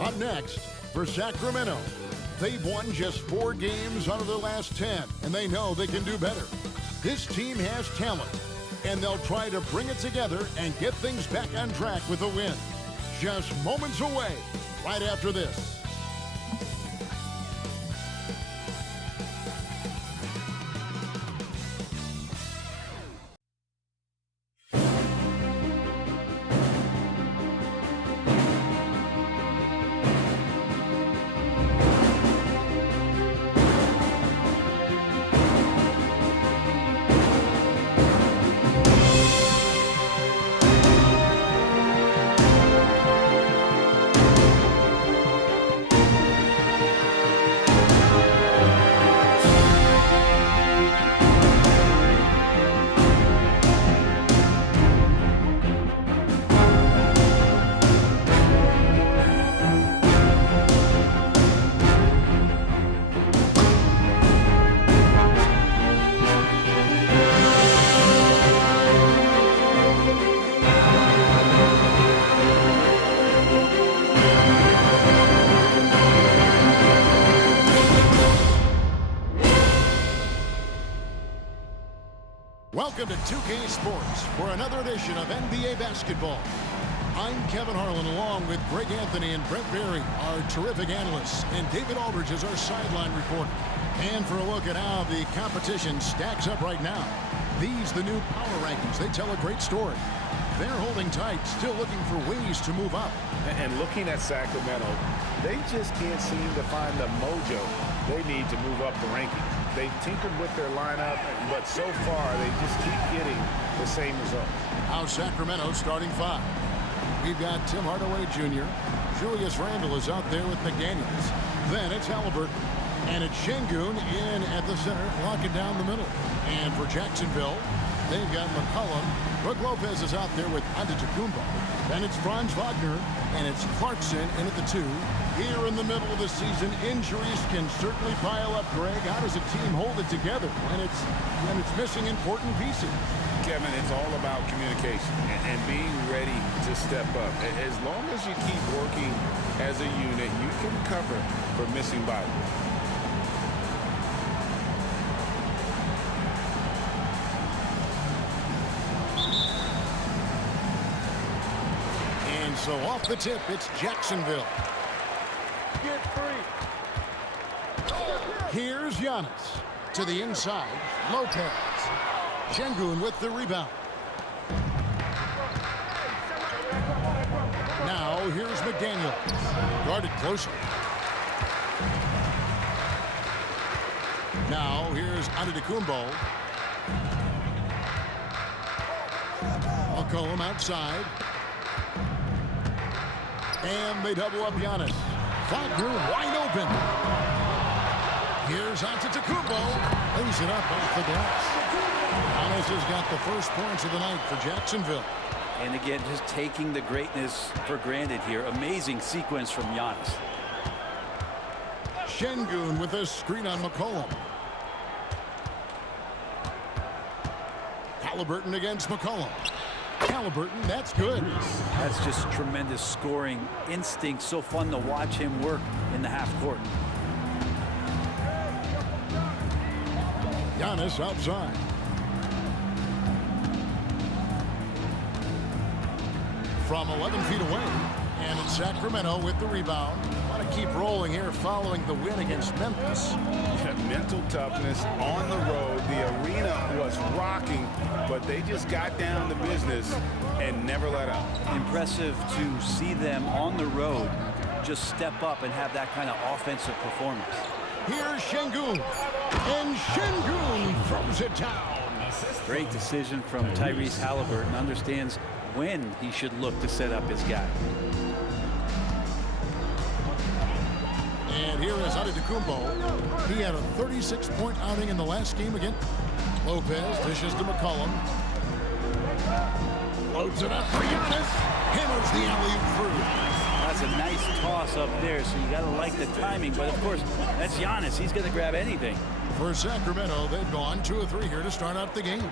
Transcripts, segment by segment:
Up next, for Sacramento, they've won just 4 games out of their last 10, and they know they can do better. This team has talent, and they'll try to bring it together and get things back on track with a win. Just moments away, right after this. Welcome to 2K Sports for another edition of NBA basketball. I'm Kevin Harlan along with Greg Anthony and Brent Berry, our terrific analysts, and David Aldridge is our sideline reporter. And for a look at how the competition stacks up right now, these the new power rankings. They tell a great story. They're holding tight, still looking for ways to move up. And looking at Sacramento, they just can't seem to find the mojo they need to move up the rankings. They've tinkered with their lineup, but so far they just keep getting the same result. Now Sacramento starting 5. We've got Tim Hardaway Jr. Julius Randle is out there with McDaniels. Then it's Halliburton. And it's Şengün in at the center, locking down the middle. And for Jacksonville, they've got McCollum. Brook Lopez is out there with Antetokounmpo. Then it's Franz Wagner, and it's Clarkson in at the 2. Here in the middle of the season, injuries can certainly pile up, Greg. How does a team hold it together when it's missing important pieces? Kevin, it's all about communication and being ready to step up. As long as you keep working as a unit, you can cover for missing bodies. And so off the tip, it's Jacksonville. Get free. Here's Giannis to the inside. Lopez. Şengün with the rebound. Now here's McDaniels. Guarded closely. Now here's Antetokounmpo. McCollum outside. And they double up Giannis. Wagner wide open. Here's Antetokounmpo. Lays it up off the glass. Giannis has got the first points of the night for Jacksonville. And again, just taking the greatness for granted here. Amazing sequence from Giannis. Şengün with a screen on McCollum. Halliburton against McCollum. Halliburton, that's good. That's just tremendous scoring instinct. So fun to watch him work in the half court. Giannis outside. From 11 feet away. And it's Sacramento with the rebound. Want to keep rolling here following the win against Memphis. Mental toughness on the road. The arena was rocking, but they just got down to business and never let up. Impressive to see them on the road just step up and have that kind of offensive performance. Here's Şengün. And Şengün throws it down. Great decision from Tyrese Halliburton. Understands when he should look to set up his guy. And here is Antetokounmpo. He had a 36-point outing in the last game again. Lopez dishes to McCollum. Loads it up for Giannis. Hammers the alley-oop through. That's a nice toss up there, so you got to like the timing. But, of course, that's Giannis. He's going to grab anything. For Sacramento, they've gone 2 of 3 here to start out the game.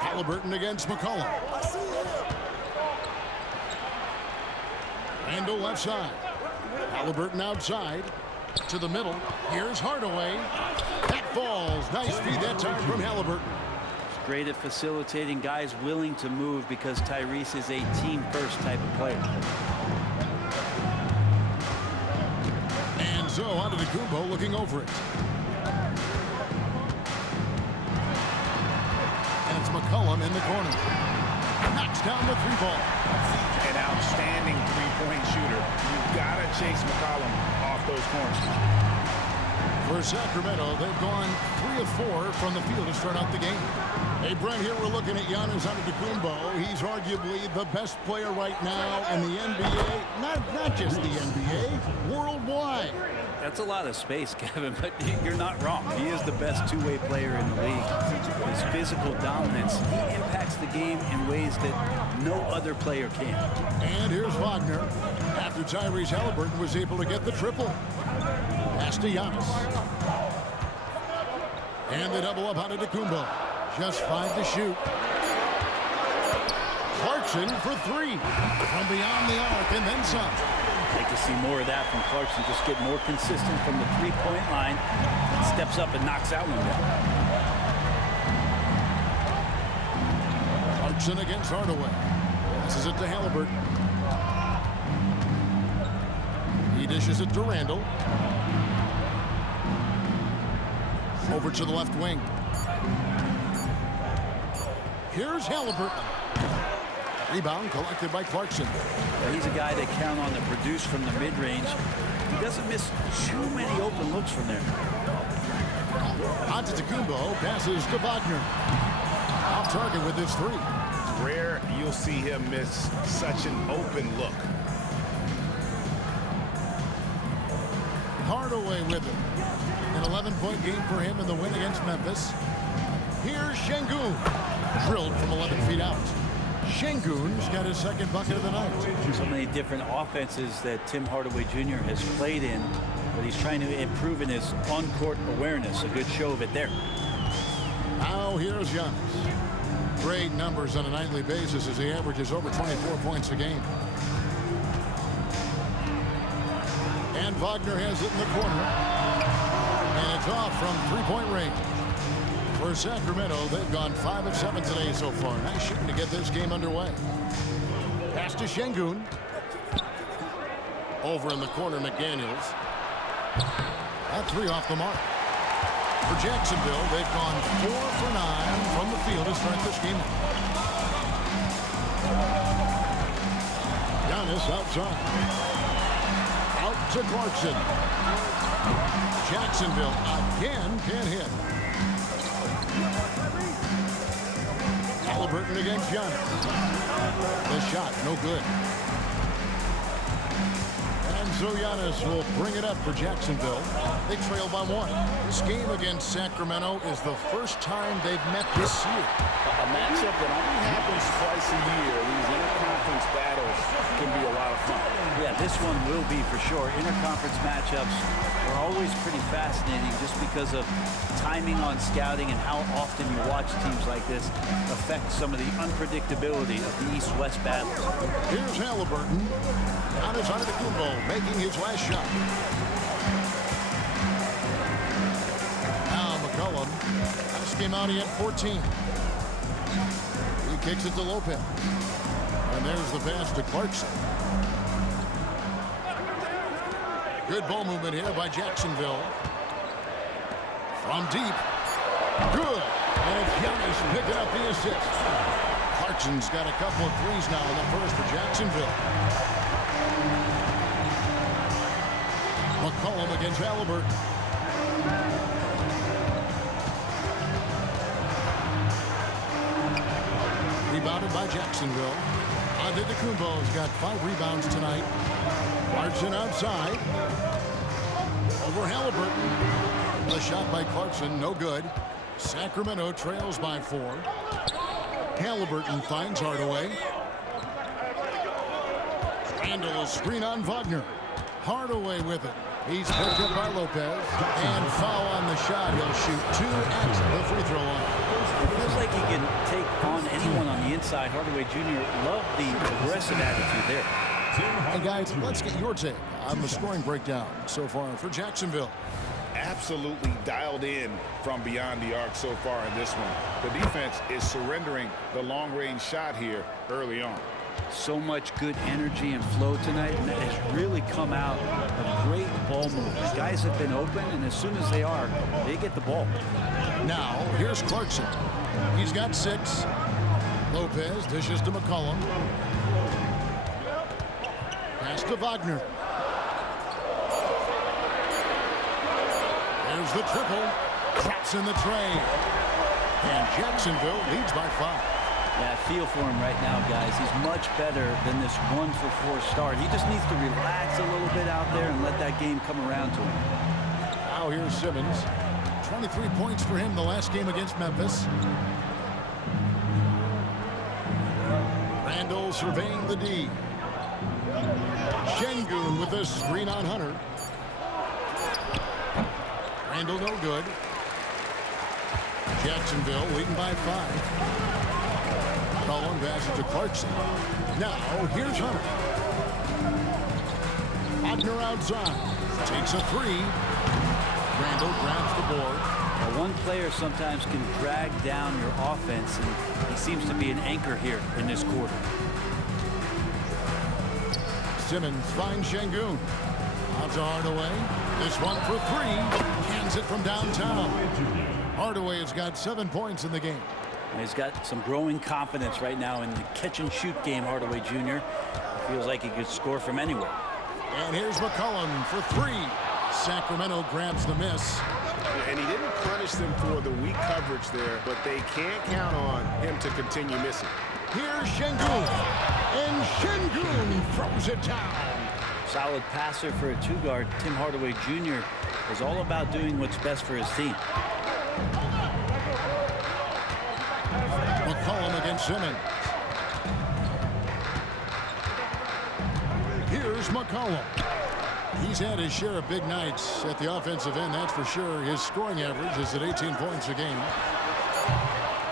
Halliburton against McCollum. Randall left side. Halliburton outside. To the middle. Here's Hardaway. That falls. Nice feed that time from Halliburton. He's great at facilitating guys willing to move because Tyrese is a team-first type of player. And so onto the Kumbo looking over it. And it's McCollum in the corner. Knocks down the three ball. An outstanding three-point shooter. You've got to chase McCollum off those corners. For Sacramento, they've gone 3 of 4 from the field to start out the game. Hey, Brent, here we're looking at Giannis Antetokounmpo. He's arguably the best player right now in the NBA. Not just the NBA, worldwide. That's a lot of space, Kevin, but you're not wrong. He is the best two-way player in the league. His physical dominance, he impacts the game in ways that no other player can. And here's Wagner after Tyrese Halliburton was able to get the triple. Pass to Giannis. And they double up on Antetokounmpo. Just 5 to shoot. Clarkson for 3 from beyond the arc and then some. I'd like to see more of that from Clarkson. Just get more consistent from the three-point line. And steps up and knocks that one down. Clarkson against Hardaway. Passes it to Halliburton. He dishes it to Randall. Over to the left wing. Here's Halliburton. Rebound collected by Clarkson. He's a guy they count on to produce from the mid-range. He doesn't miss too many open looks from there. Antetokounmpo passes to Wagner. Off target with his 3. Rare you'll see him miss such an open look. Hardaway with him. An 11-point game for him in the win against Memphis. Here's Şengün. Drilled from 11 feet out. Şengün's got his second bucket of the night. So many different offenses that Tim Hardaway Jr. has played in, but he's trying to improve in his on-court awareness. A good show of it there. Now here's Giannis. Great numbers on a nightly basis as he averages over 24 points a game. And Wagner has it in the corner. And it's off from three-point range. For Sacramento, they've gone 5 of 7 today so far. Nice shooting to get this game underway. Pass to Şengün. Over in the corner, McDaniels. That 3 off the mark. For Jacksonville, they've gone 4 for 9 from the field to start this game. Giannis outside. Out to Clarkson. Jacksonville again can't hit. Halliburton against Giannis. The shot, no good. And so Giannis will bring it up for Jacksonville. They trail by 1. This game against Sacramento is the first time they've met this year. A matchup that only happens twice a year. These interconference battles can be a lot of fun. Yeah, this one will be for sure. Interconference matchups are always pretty fascinating just because of timing on scouting and how often you watch teams like this affect some of the unpredictability of the East-West battles. Here's Halliburton. Giannis Antetokounmpo making his last shot. Now McCollum. Last game out he had 14. He kicks it to Lopez. And there's the pass to Clarkson. Good ball movement here by Jacksonville. From deep. Good. And it's Giannis picking up the assist. Clarkson's got a couple of threes now in the first for Jacksonville. McCollum against Halliburton. Rebounded by Jacksonville. Antetokounmpo's got 5 rebounds tonight. Clarkson outside. Over Halliburton. The shot by Clarkson, no good. Sacramento trails by 4. Halliburton finds Hardaway. Randall a screen on Wagner. Hardaway with it. He's picked up by Lopez. And foul on the shot. He'll shoot 2 at the free throw line. It feels like he can take on anyone on the inside. Hardaway Jr. loved the aggressive attitude there. Hey, guys, let's get your take on the scoring breakdown so far for Jacksonville. Absolutely dialed in from beyond the arc so far in this one. The defense is surrendering the long-range shot here early on. So much good energy and flow tonight, and that has really come out of great ball movement. Guys have been open, and as soon as they are, they get the ball. Now, here's Clarkson. He's got 6. Lopez dishes to McCollum. Pass to Wagner. There's the triple. Drops in the tray. And Jacksonville leads by 5. Yeah, I feel for him right now, guys. He's much better than this 1-for-4 start. He just needs to relax a little bit out there and let that game come around to him. Now here's Simmons. 23 points for him the last game against Memphis. Randall surveying the D. Şengün with a screen on Hunter. Randall no good. Jacksonville leading by 5. Cullen passes to Clarkson. Now here's Hunter. Wagner outside. Takes a 3. Randall grabs the board. Now, one player sometimes can drag down your offense, and he seems to be an anchor here in this quarter. Simmons finds Şengün. Out to Hardaway. This one for 3. Hands it from downtown. Hardaway has got 7 points in the game. And he's got some growing confidence right now in the catch-and-shoot game, Hardaway Jr. Feels like he could score from anywhere. And here's McCollum for 3. Sacramento grabs the miss. And he didn't punish them for the weak coverage there, but they can't count on him to continue missing. Here's Şengün. And Şengün throws it down. Solid passer for a 2-guard. Tim Hardaway Jr. is all about doing what's best for his team. McCollum against Simmons. Here's McCollum. He's had his share of big nights at the offensive end, that's for sure. His scoring average is at 18 points a game.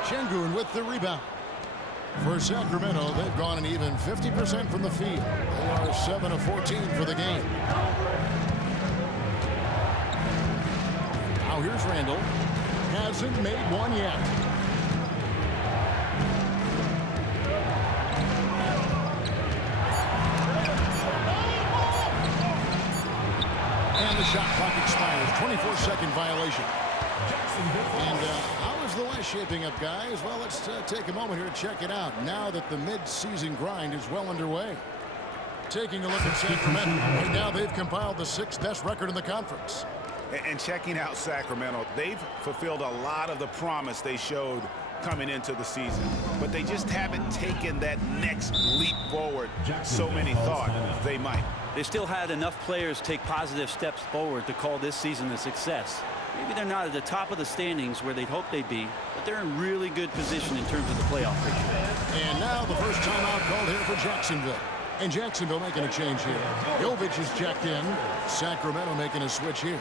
Şengün with the rebound. For Sacramento, they've gone an even 50% from the field. They are 7 of 14 for the game. Now here's Randall. Hasn't made one yet. And the shot clock expires. 24-second violation. And how is the West shaping up, guys? Well, let's take a moment here to check it out. Now that the mid-season grind is well underway. Taking a look at Sacramento. Right now, they've compiled the 6th best record in the conference. And checking out Sacramento, they've fulfilled a lot of the promise they showed coming into the season, but they just haven't taken that next leap forward so many thought they might. They still had enough players take positive steps forward to call this season a success. Maybe they're not at the top of the standings where they'd hope they'd be, but they're in really good position in terms of the playoff picture. And now the first timeout called here for Jacksonville. And Jacksonville making a change here. Jovic is checked in. Sacramento making a switch here.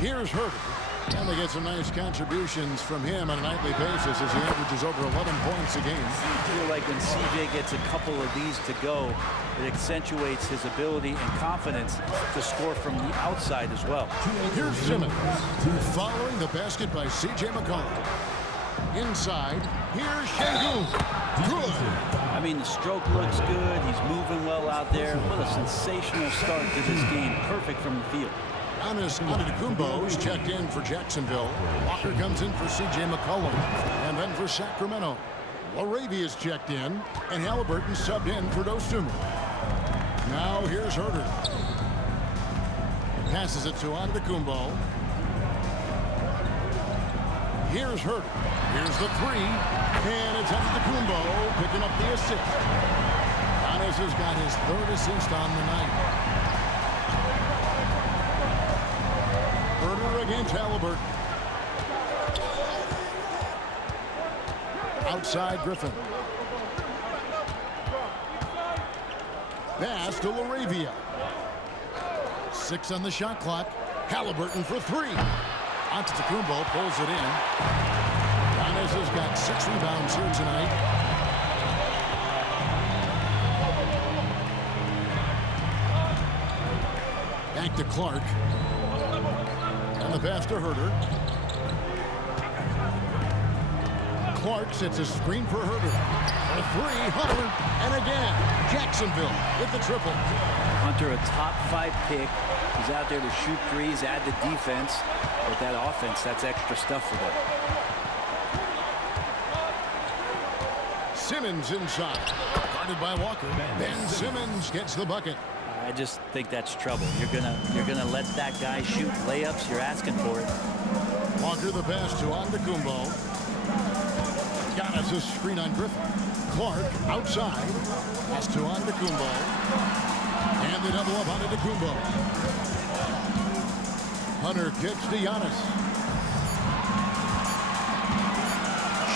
Here's Herter. And they get some nice contributions from him on a nightly basis as he averages over 11 points a game. I feel like when CJ gets a couple of these to go, it accentuates his ability and confidence to score from the outside as well. Here's Simmons. Following the basket by C.J. McCollum. Inside, here's Şengün. Good. I mean, the stroke looks good. He's moving well out there. What a sensational start to this game. Perfect from the field. Giannis Antetokounmpo is checked in for Jacksonville. Walker comes in for C.J. McCollum. And then for Sacramento, Laravia is checked in. And Halliburton subbed in for Dostum. Now here's Herter. Passes it to Antetokounmpo. Here's Herter. Here's the 3. And it's Antetokounmpo picking up the assist. Giannis has got his 3rd assist on the night. Herter against Halliburton. Outside Griffin. pass to Laravia. 6 on the shot clock. Halliburton for 3. Antetokounmpo pulls it in. Giannis has got 6 rebounds here tonight. Back to Clark. And the pass to Herter. Clark sets a screen for Herter. For 3, Hunter. And again, Jacksonville with the triple. Hunter, a top 5 pick. He's out there to shoot threes, add the defense. But that offense, that's extra stuff for them. Simmons inside. Guarded by Walker. Ben Simmons gets the bucket. I just think that's trouble. You're gonna let that guy shoot layups. You're asking for it. Walker the pass to Antetokounmpo. Giannis a screen on Griffin. Clark outside. Pass to Antetokounmpo. And the double up on Antetokounmpo. Hunter kicks to Giannis.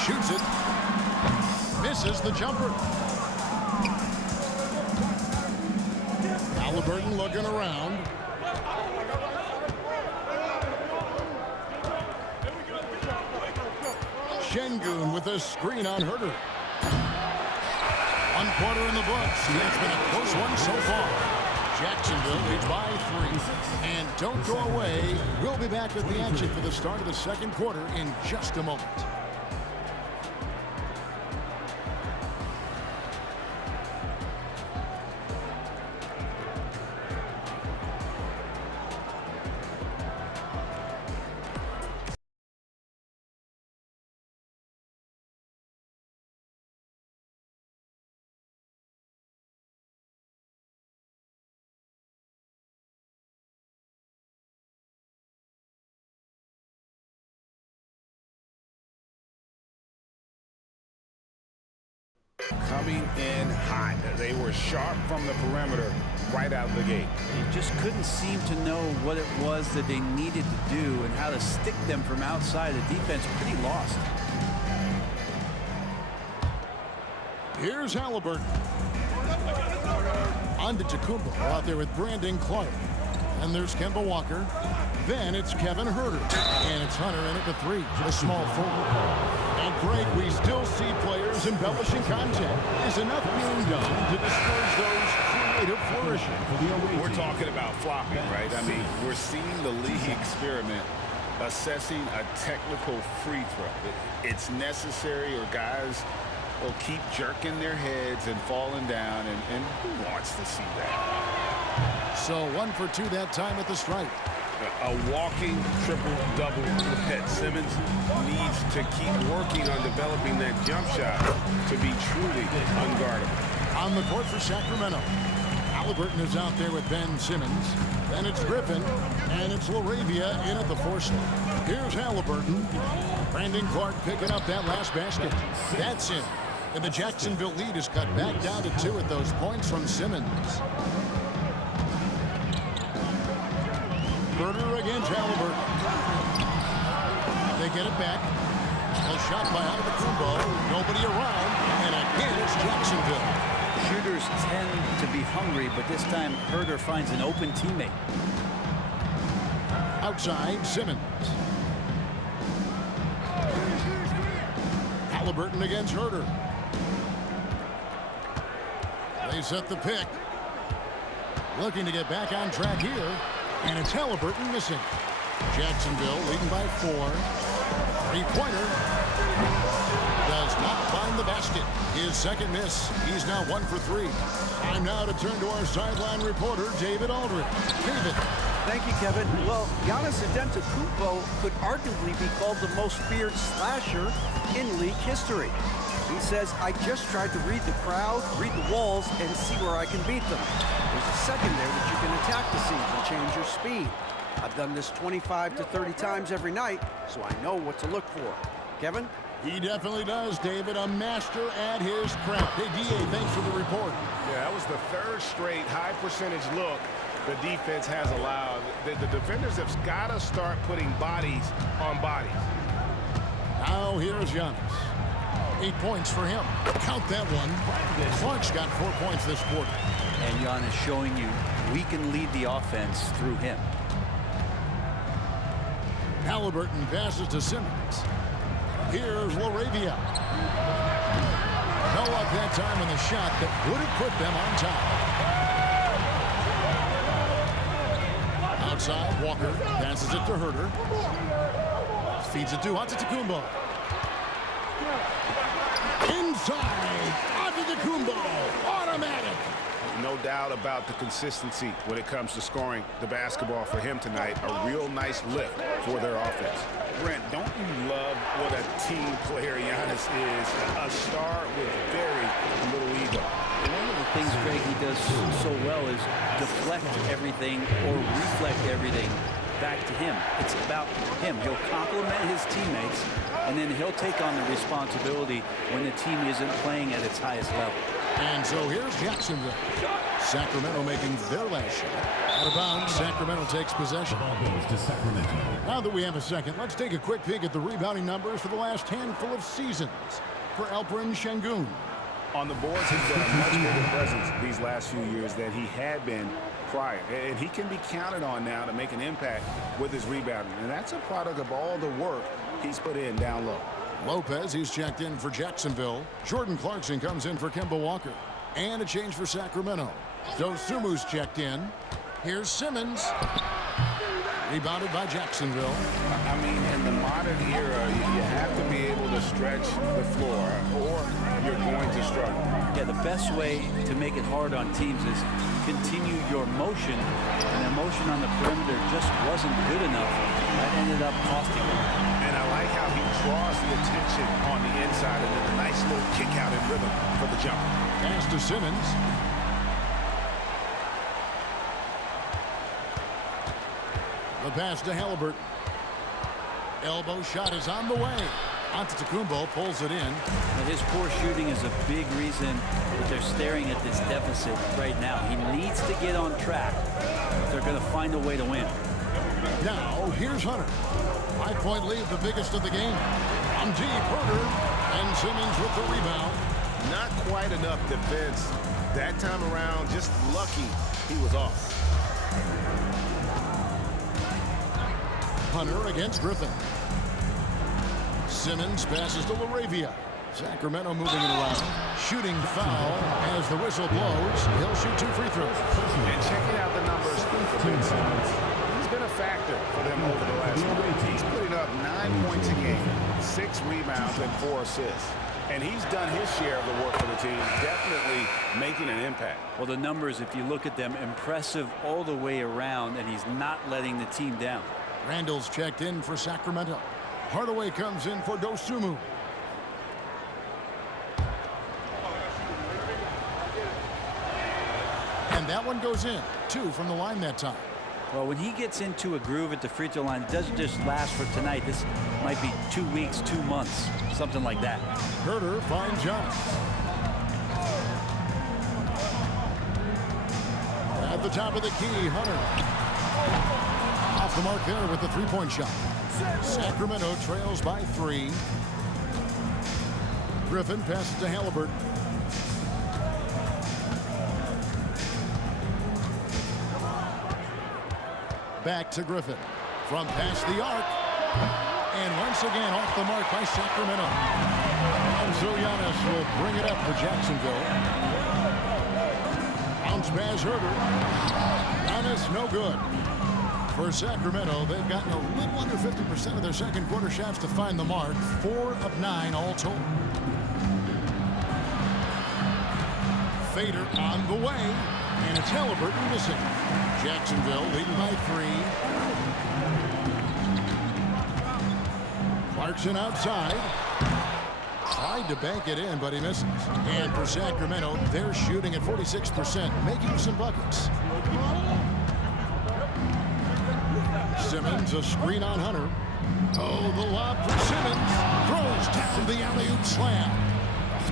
Shoots it. Misses the jumper. Halliburton looking around. Şengün with a screen on Herter. 1 quarter in the books. It's been a close one so far. Jacksonville leads by 3. And don't go away. We'll be back with the action for the start of the second quarter in just a moment. Coming in hot. They were sharp from the perimeter right out of the gate. They just couldn't seem to know what it was that they needed to do and how to stick them from outside. The defense pretty lost. Here's Halliburton. Antetokounmpo out there with Brandon Clark. And there's Kemba Walker. Then it's Kevin Herter. And it's Hunter in at the 3. A small forward. And Greg, we still see players embellishing content. Is enough being done to discourage those creative flourishing? We're talking about flopping, right? I mean, we're seeing the league experiment assessing a technical free throw. It's necessary, or guys will keep jerking their heads and falling down, and who wants to see that? So 1 for 2 that time at the stripe. A walking triple-double that Simmons needs to keep working on developing that jump shot to be truly unguardable. On the court for Sacramento. Halliburton is out there with Ben Simmons. Then it's Griffin, and it's Laravia in at the 4 slot. Here's Halliburton. Brandon Clark picking up that last basket. That's in. And the Jacksonville lead is cut back down to 2 at those points from Simmons. Herter against Halliburton. They get it back. A shot by Antetokounmpo. Nobody around. And again, it's Jacksonville. Shooters tend to be hungry, but this time Herter finds an open teammate. Outside, Simmons. Halliburton against Herter. They set the pick. Looking to get back on track here. And it's Halliburton missing. Jacksonville leading by 4. 3-pointer. Does not find the basket. His second miss. He's now 1 for 3. Time now to turn to our sideline reporter, David Aldridge. David. Thank you, Kevin. Well, Giannis Antetokounmpo could arguably be called the most feared slasher in league history. He says, I just tried to read the crowd, read the walls, and see where I can beat them. There's a second there that you can attack the seams and change your speed. I've done this 25 to 30 times every night, so I know what to look for. Kevin? He definitely does, David. A master at his craft. Hey, D.A., thanks for the report. Yeah, that was the 3rd straight high-percentage look the defense has allowed. The defenders have got to start putting bodies on bodies. Now here's Giannis. 8 points for him. Count that one. Clark's got 4 points this quarter. And Giannis showing you we can lead the offense through him. Halliburton passes to Simmons. Here's LaRavia. No luck that time on the shot that would have put them on top. Outside, Walker passes it to Herter. Feeds it to Antetokounmpo. Inside, Antetokounmpo, automatic. No doubt about the consistency when it comes to scoring the basketball for him tonight. A real nice lift for their offense. Brent, don't you love what a team player Giannis is? A star with very little ego. One of the things, Greg, he does so well is deflect everything or reflect everything back to him. It's about him. He'll compliment his teammates, and then he'll take on the responsibility when the team isn't playing at its highest level. And so here's Jacksonville. Sacramento making their last shot. Out of bounds, Sacramento takes possession. Now that we have a second, let's take a quick peek at the rebounding numbers for the last handful of seasons for Alperen Şengün. On the boards, he's been a much bigger presence these last few years than he had been prior. And he can be counted on now to make an impact with his rebounding. And that's a product of all the work he's put in down low. Lopez, he's checked in for Jacksonville. Jordan Clarkson comes in for Kemba Walker. And a change for Sacramento. Dosumu's checked in. Here's Simmons. Rebounded by Jacksonville. I mean, in the modern era, you have to be able to stretch the floor or you're going to struggle. Yeah, the best way to make it hard on teams is continue your motion. And their motion on the perimeter just wasn't good enough. That ended up costing them. And I like how he draws the attention on the inside and then a nice little kick out in rhythm for the jumper. Pass to Simmons. The pass to Halliburton. Elbow shot is on the way. Antetokounmpo pulls it in. But his poor shooting is a big reason that they're staring at this deficit right now. He needs to get on track if they're going to find a way to win. Now, here's Hunter. 5-point lead, the biggest of the game. On deep, Herter. And Simmons with the rebound. Not quite enough defense. That time around, just lucky he was off. Hunter against Griffin. Simmons passes to LaRavia. Sacramento moving it around. Shooting foul as the whistle blows. He'll shoot 2 free throws. And checking out the numbers for Ben Simmons. He's been a factor for them over the last week. He's putting up 9 points a game, 6 rebounds, and 4 assists. And he's done his share of the work for the team, definitely making an impact. Well, the numbers, if you look at them, impressive all the way around, and he's not letting the team down. Randall's checked in for Sacramento. Hardaway comes in for Dosumu. And that one goes in. 2 from the line that time. Well, when he gets into a groove at the free throw line, it doesn't just last for tonight. This might be 2 weeks, 2 months, something like that. Herter finds Giannis. At the top of the key, Hunter. Off the mark there with the 3-point shot. Sacramento trails by 3. Griffin passes to Halliburton. Back to Griffin. From past the arc. And once again off the mark by Sacramento. And so Giannis will bring it up for Jacksonville. Bounce pass Herter. Giannis no good. For Sacramento, they've gotten a little under 50% of their second quarter shots to find the mark. 4 of 9 all told. Fader on the way. And it's Halliburton missing. Jacksonville leading by 3. Clarkson outside. Tried to bank it in, but he misses. And for Sacramento, they're shooting at 46%, making some buckets. Simmons, a screen on Hunter. Oh, the lob for Simmons. Throws down the alley-oop slam.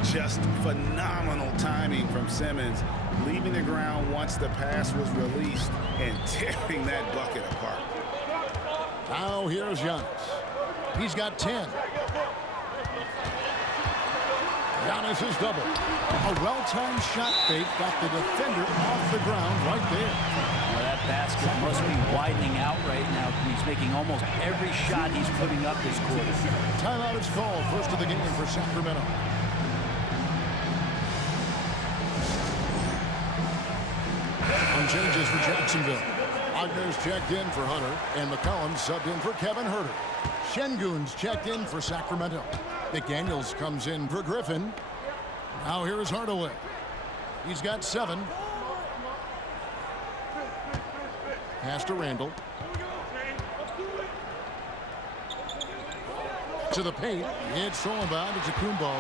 Just phenomenal timing from Simmons, leaving the ground once the pass was released and tearing that bucket apart. Now here's Giannis. He's got 10. Giannis' double. A well-timed shot fake got the defender off the ground right there. Well, that basket must be widening out right now. He's making almost every shot he's putting up this quarter. Timeout is called. First of the game for Sacramento. On changes for Jacksonville. Wagner's checked in for Hunter, and McCollum subbed in for Kevin Huerter. Şengün's checked in for Sacramento. McDaniels comes in for Griffin. Now here is Hardaway. He's got 7. Pass to Randall. To the paint. It's thrown by to Kumbo.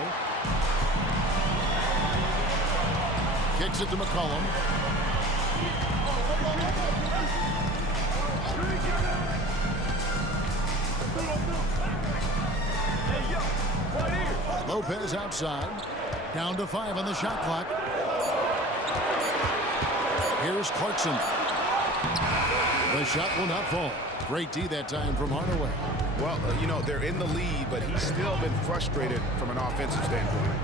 Kicks it to McCollum. Lopez outside. Down to 5 on the shot clock. Here's Clarkson. The shot will not fall. Great D that time from Hardaway. Well, you know, they're in the lead, but he's still been frustrated from an offensive standpoint.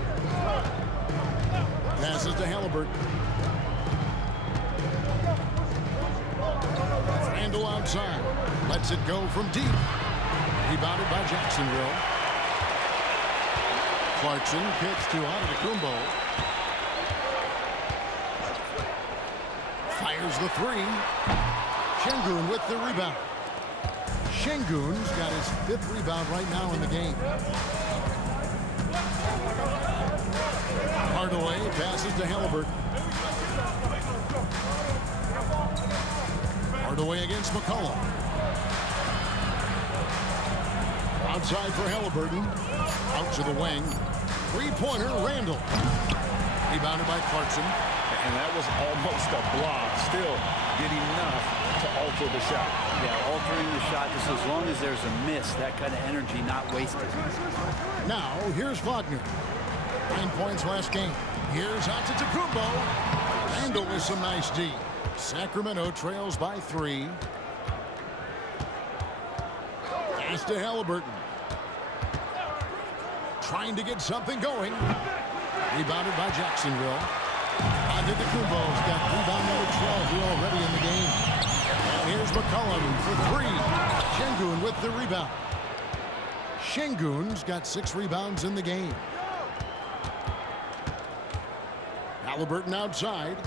Passes to Halliburton. Randall outside. Lets it go from deep. Rebounded by Jacksonville. Clarkson kicks to Antetokounmpo. Fires the 3. Şengün with the rebound. Şengün's got his 5th rebound right now in the game. Hardaway passes to Halliburton. Hardaway against McCollum. Outside for Halliburton. Out to the wing. Three-pointer, Randall. Rebounded by Clarkson. And that was almost a block. Still did enough to alter the shot. Yeah, altering the shot just as long as there's a miss, that kind of energy not wasted. Now, here's Wagner. 9 points last game. Here's Antetokounmpo. Randall with some nice D. Sacramento trails by 3. Pass to Halliburton. Trying to get something going. Rebounded by Jacksonville. Antetokounmpo's got rebound number 12 here already in the game. And here's McCollum for 3. Şengün with the rebound. Şengün's got 6 rebounds in the game. Halliburton outside.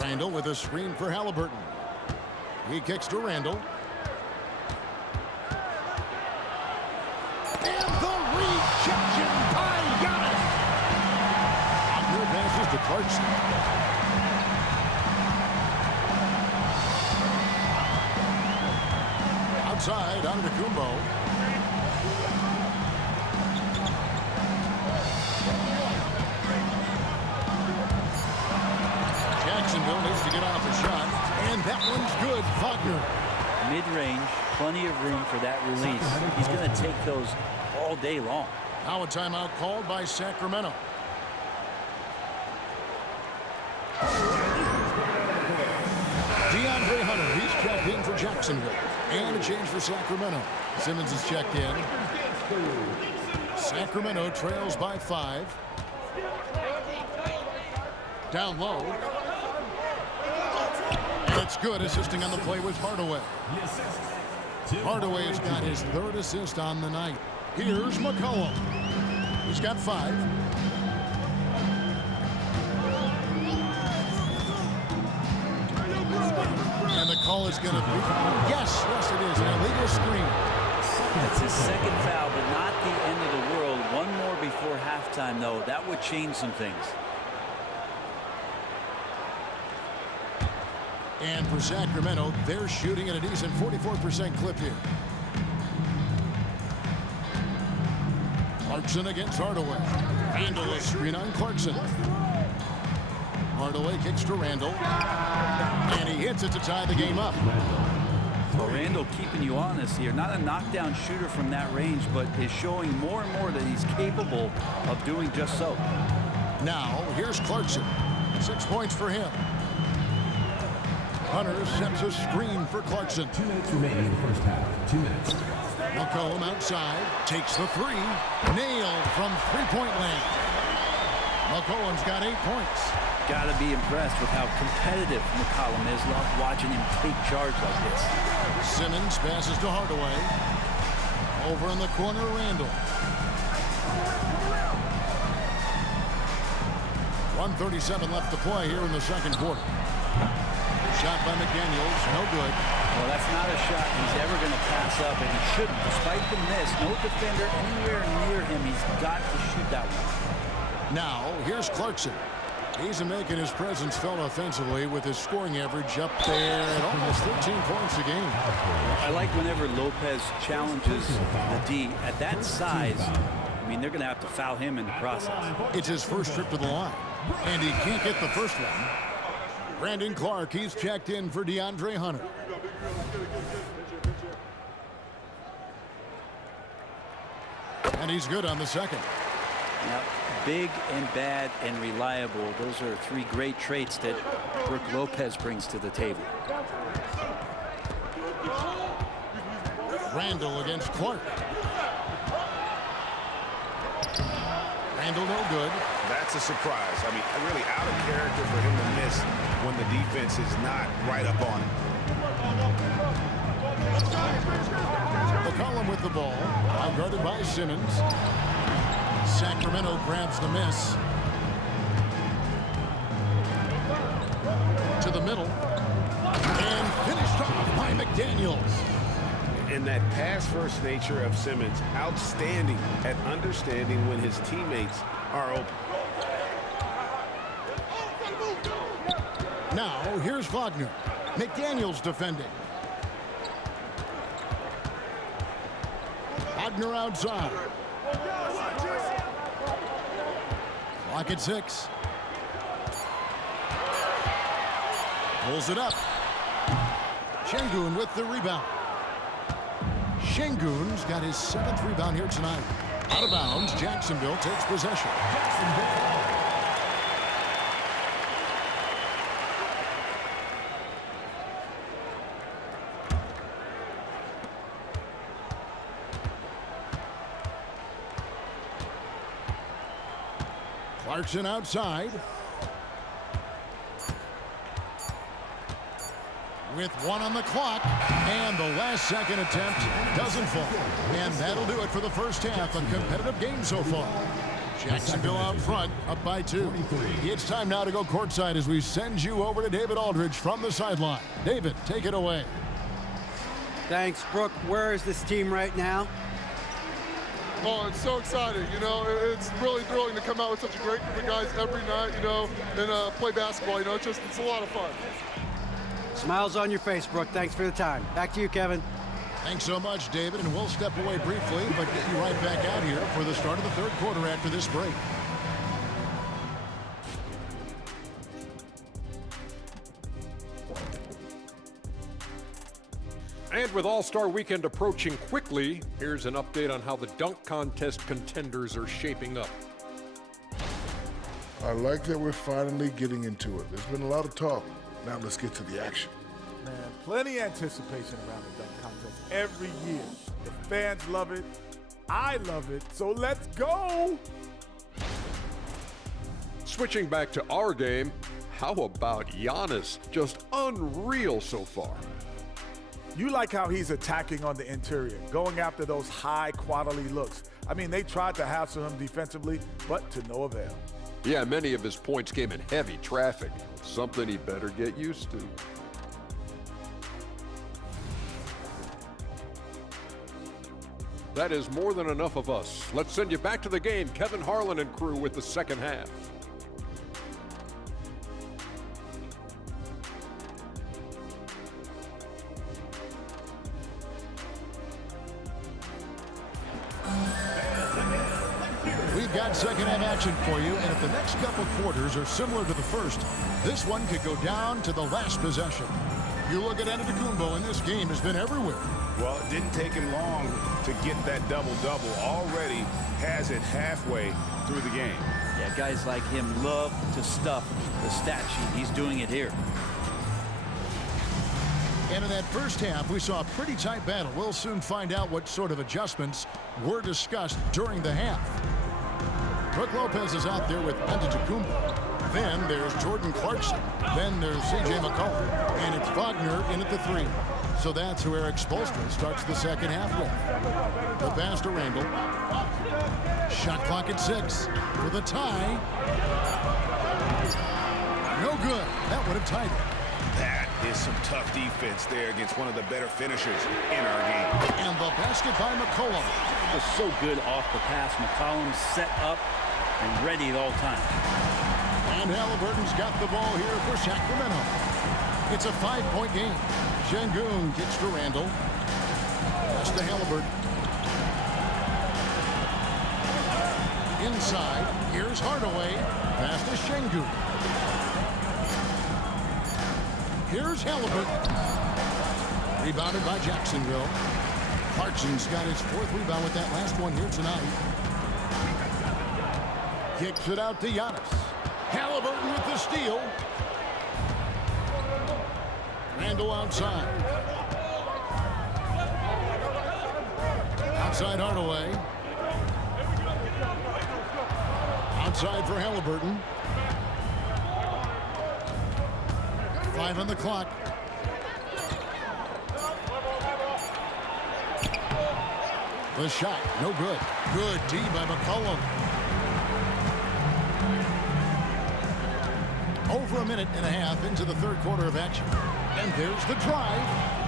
Randall with a screen for Halliburton. He kicks to Randall. And the rejection by Giannis. Wagner passes to Clarkson. Outside, Antetokounmpo. Jacksonville needs to get off a shot, and that one's good. Wagner. Mid-range, plenty of room for that release. He's going to take those all day long. Now a timeout called by Sacramento. DeAndre Hunter, he's checked in for Jacksonville. And a change for Sacramento. Simmons is checked in. Sacramento trails by 5. Down low. That's good, assisting on the play with Hardaway. Hardaway has got his 3rd assist on the night. Here's McCollum. He's got 5. And the call is going to be, yes, it is, an illegal screen. That's his 2nd foul, but not the end of the world. One more before halftime, though. That would change some things. And for Sacramento, they're shooting at a decent 44% clip here. Clarkson against Hardaway. Randall a screen on Clarkson. Hardaway kicks to Randall. And he hits it to tie the game up. Well, Randall keeping you honest here. Not a knockdown shooter from that range, but is showing more and more that he's capable of doing just so. Now, here's Clarkson. 6 points for him. Hunter sets a screen for Clarkson. 2 minutes remaining in the first half. 2 minutes. McCollum outside, takes the three, nailed from three-point land. McCollum's got 8 points. Got to be impressed with how competitive McCollum is. Love watching him take charge like this. Simmons passes to Hardaway. Over in the corner, Randall. 1:37 left to play here in the second quarter. Shot by McDaniels, no good. Well, that's not a shot he's ever going to pass up, and he shouldn't. Despite the miss, no defender anywhere near him. He's got to shoot that one. Now, here's Clarkson. He's making his presence felt offensively with his scoring average up there at almost 13 points a game. I like whenever Lopez challenges the D at that size. I mean, they're going to have to foul him in the process. It's his first trip to the line, and he can't get the first one. Brandon Clark, he's checked in for DeAndre Hunter. And he's good on the second. Now, big and bad and reliable. Those are 3 great traits that Brook Lopez brings to the table. Randall against Clark. Randall no good. That's a surprise. I mean, really out of character for him to miss when the defense is not right up on him. McCollum with the ball. Guarded by Simmons. Sacramento grabs the miss. To the middle. And finished off by McDaniels. And that pass-first nature of Simmons, outstanding at understanding when his teammates are open. Now, here's Wagner. McDaniels defending. Wagner outside. Clock at 6. Pulls it up. Şengün with the rebound. Şengün's got his 7th rebound here tonight. Out of bounds, Jacksonville takes possession. Clarkson outside. With 1 on the clock, and the last second attempt doesn't fall. And that'll do it for the first half. A competitive game so far. Jacksonville out front, up by 2. It's time now to go courtside as we send you over to David Aldridge from the sideline. David, take it away. Thanks, Brooke. Where is this team right now? Oh, it's so exciting, you know. It's really thrilling to come out with such a great group of guys every night, you know, and play basketball, you know. It's a lot of fun. Smiles on your face, Brooke. Thanks for the time. Back to you, Kevin. Thanks so much, David, and we'll step away briefly, but get you right back out here for the start of the third quarter after this break. And with All-Star Weekend approaching quickly, here's an update on how the dunk contest contenders are shaping up. I like that we're finally getting into it. There's been a lot of talk. Now let's get to the action. Man, plenty of anticipation around the dunk contest every year. The fans love it. I love it. So let's go. Switching back to our game, how about Giannis? Just unreal so far. You like how he's attacking on the interior, going after those high-quality looks. I mean, they tried to hassle him defensively, but to no avail. Yeah, many of his points came in heavy traffic. Something he better get used to. That is more than enough of us. Let's send you back to the game. Kevin Harlan and crew with the second half. We've got second half action for you, and if the next couple quarters are similar to the first, this one could go down to the last possession. You look at Antetokounmpo, and this game has been everywhere. Well, it didn't take him long to get that double-double. Already has it halfway through the game. Yeah, guys like him love to stuff the stat sheet. He's doing it here. And in that first half, we saw a pretty tight battle. We'll soon find out what sort of adjustments were discussed during the half. Brook Lopez is out there with Antetokounmpo. Then there's Jordan Clarkson. Then there's C.J. McCollum. And it's Wagner in at the 3. So that's who Eric Spoelstra starts the second half with. The pass to Randall. Shot clock at 6 for the tie. No good. That would have tied it. That is some tough defense there against one of the better finishers in our game. And the basket by McCollum. It was so good off the pass. McCollum set up and ready at all times. And Halliburton's got the ball here for Sacramento. It's a 5-point game. Şengün gets to Randall. That's to Halliburton. Inside, here's Hardaway. Pass to Şengün. Here's Halliburton. Rebounded by Jacksonville. Clarkson's got his 4th rebound with that last one here tonight. Kicks it out to Giannis. Halliburton with the steal. Randall outside. Outside Hardaway. Outside for Halliburton. 5 on the clock. The shot, no good. Good D by McCollum. Over a minute and a half into the third quarter of action. And there's the drive.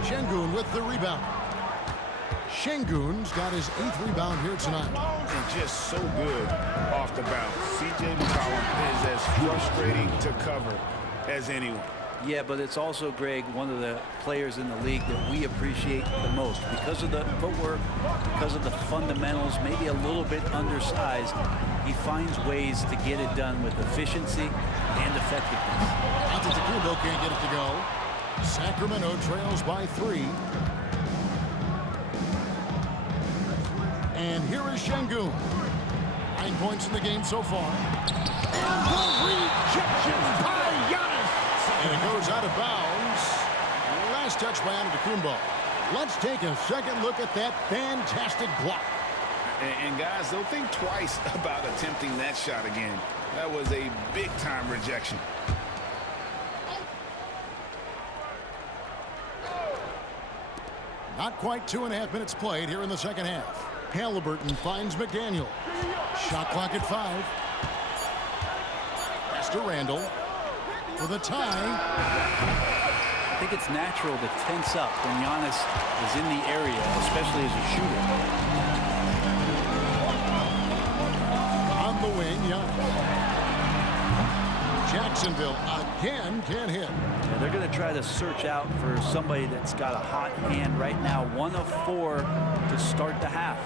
Şengün with the rebound. Şengün's got his 8th rebound here tonight. And just so good off the bounce. C.J. McCollum is as frustrating to cover as anyone. Yeah, but it's also, Greg, one of the players in the league that we appreciate the most because of the footwork, because of the fundamentals, maybe a little bit undersized. He finds ways to get it done with efficiency and effectiveness. Antetokounmpo can't get it to go. Sacramento trails by 3. And here is Şengün. 9 points in the game so far. And the rejection by Giannis. And it goes out of bounds. Last touch by Antetokounmpo. Let's take a second look at that fantastic block. And guys, they'll think twice about attempting that shot again. That was a big-time rejection. Not quite 2.5 minutes played here in the second half. Halliburton finds McDaniel. Shot clock at 5. Pass to Randall for the tie. I think it's natural to tense up when Giannis is in the area, especially as a shooter. On the wing, Giannis. Jacksonville again can't hit. Yeah, they're going to try to search out for somebody that's got a hot hand right now. 1 of 4 to start the half.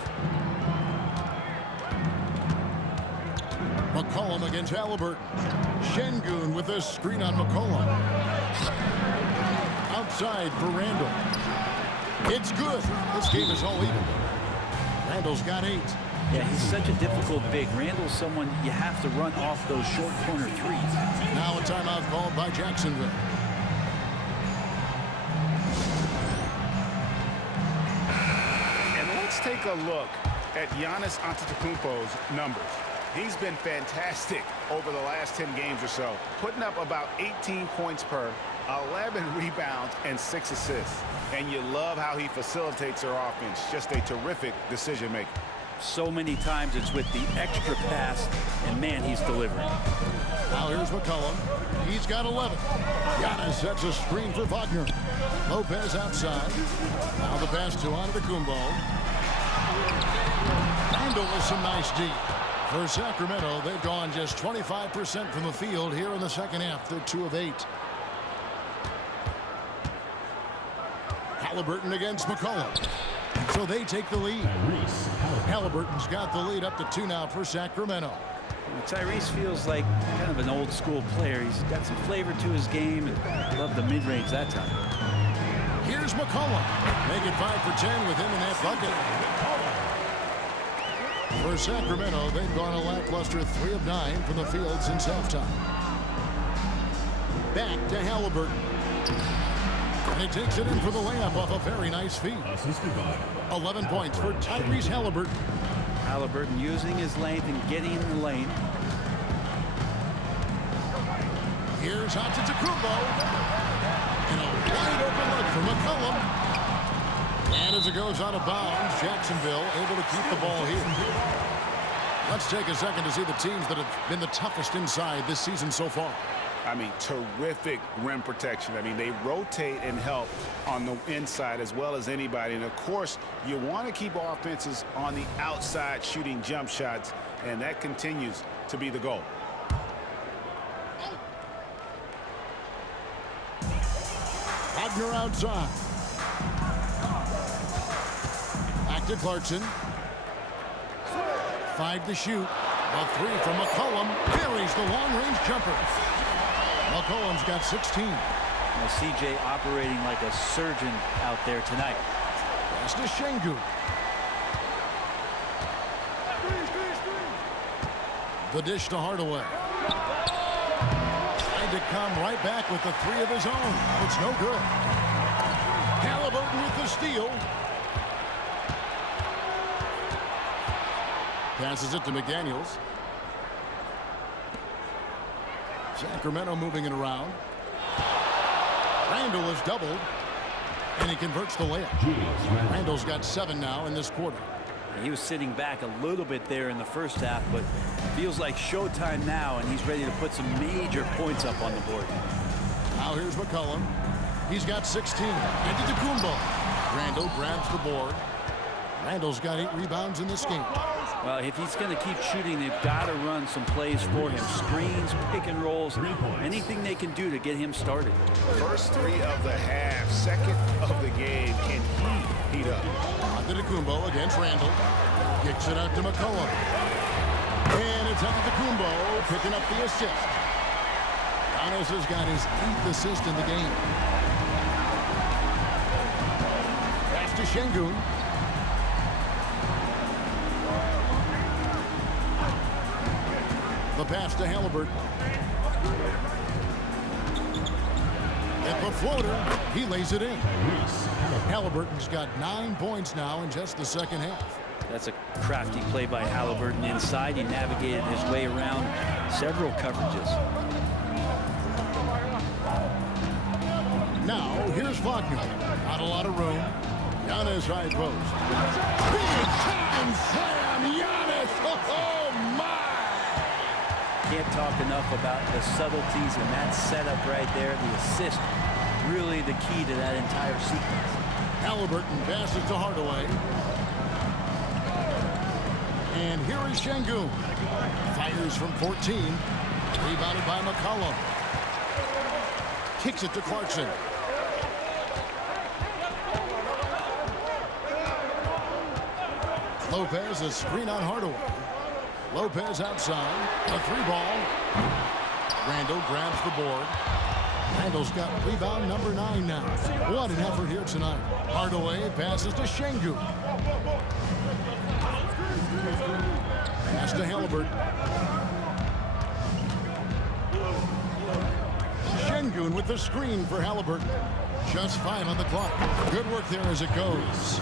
McCollum against Halliburton. Şengün with a screen on McCollum. Outside for Randall. It's good. This game is all even. Randall's got 8. Yeah, he's such a difficult big. Randall's someone you have to run off those short corner threes. Now a timeout called by Jacksonville. And let's take a look at Giannis Antetokounmpo's numbers. He's been fantastic over the last 10 games or so, putting up about 18 points per, 11 rebounds, and 6 assists. And you love how he facilitates their offense. Just a terrific decision maker. So many times it's with the extra pass, and man, he's delivering. Now here's McCollum. He's got 11. Giannis sets a screen for Wagner. Lopez outside. Now the pass to Antetokounmpo. Randall with some nice D. For Sacramento, they've gone just 25% from the field here in the second half. They're 2 of 8. Halliburton against McCollum. So they take the lead. Halliburton's got the lead up to 2 now for Sacramento. Tyrese feels like kind of an old school player. He's got some flavor to his game and loved the mid-range that time. Here's McCollum. Make it 5 for 10 with him in that bucket. For Sacramento, they've gone a lackluster 3 of 9 from the field since halftime. Back to Halliburton. And he takes it in for the layup off a very nice feed. 11 points for Tyrese Halliburton. Halliburton using his length and getting in the lane. Here's Antetokounmpo. And a wide open look for McCollum. And as it goes out of bounds, Jacksonville able to keep the ball here. Let's take a second to see the teams that have been the toughest inside this season so far. I mean, terrific rim protection. I mean, they rotate and help on the inside as well as anybody. And, of course, you want to keep offenses on the outside shooting jump shots, and that continues to be the goal. Wagner outside. Back to Clarkson. 5 to shoot. A 3 from McCollum. Buries the long-range jumper. McCollum's got 16. Now CJ operating like a surgeon out there tonight. Pass to Şengün. The dish to Hardaway. Trying to come right back with the 3 of his own. It's no good. Halliburton with the steal. Passes it to McDaniels. Sacramento moving it around. Randall is doubled. And he converts the layup. Randall's got 7 now in this quarter. He was sitting back a little bit there in the first half, but feels like showtime now, and he's ready to put some major points up on the board. Now here's McCollum. He's got 16. Antetokounmpo. Randall grabs the board. Randall's got 8 rebounds in this game. Well, if he's going to keep shooting, they've got to run some plays for him. Screens, pick and rolls, anything they can do to get him started. First 3 of the half, second of the game. Can he heat up? Antetokounmpo against Randall. Kicks it out to McCollum. And it's Antetokounmpo picking up the assist. Giannis has got his 8th assist in the game. Pass to Şengün. The pass to Halliburton. At the floater, he lays it in. Halliburton's got 9 points now in just the second half. That's a crafty play by Halliburton inside. He navigated his way around several coverages. Now, here's Wagner. Not a lot of room. Giannis high post. Big time slam, Giannis! Oh, my! Can't talk enough about the subtleties in that setup right there. The assist, really the key to that entire sequence. Halliburton passes to Hardaway. And here is Şengün. Fires from 14. Rebounded by McCollum. Kicks it to Clarkson. Lopez, a screen on Hardaway. Lopez outside. A 3-ball. Randall grabs the board. Randall's got rebound number 9 now. What an effort here tonight. Hardaway passes to Şengün. Pass to Halliburton. Şengün with the screen for Halliburton. Just 5 on the clock. Good work there as it goes.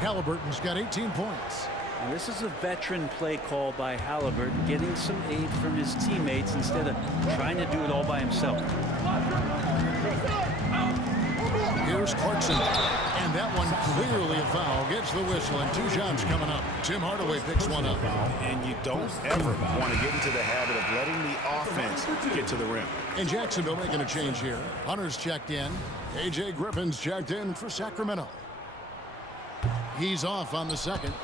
Halliburton's got 18 points. And this is a veteran play call by Halliburton, getting some aid from his teammates instead of trying to do it all by himself. Here's Clarkson. And that one clearly a foul. Gets the whistle, and 2 shots coming up. Tim Hardaway picks one up. And you don't ever want to get into the habit of letting the offense get to the rim. And Jacksonville making a change here. Hunter's checked in. A.J. Griffin's checked in for Sacramento. He's off on the second.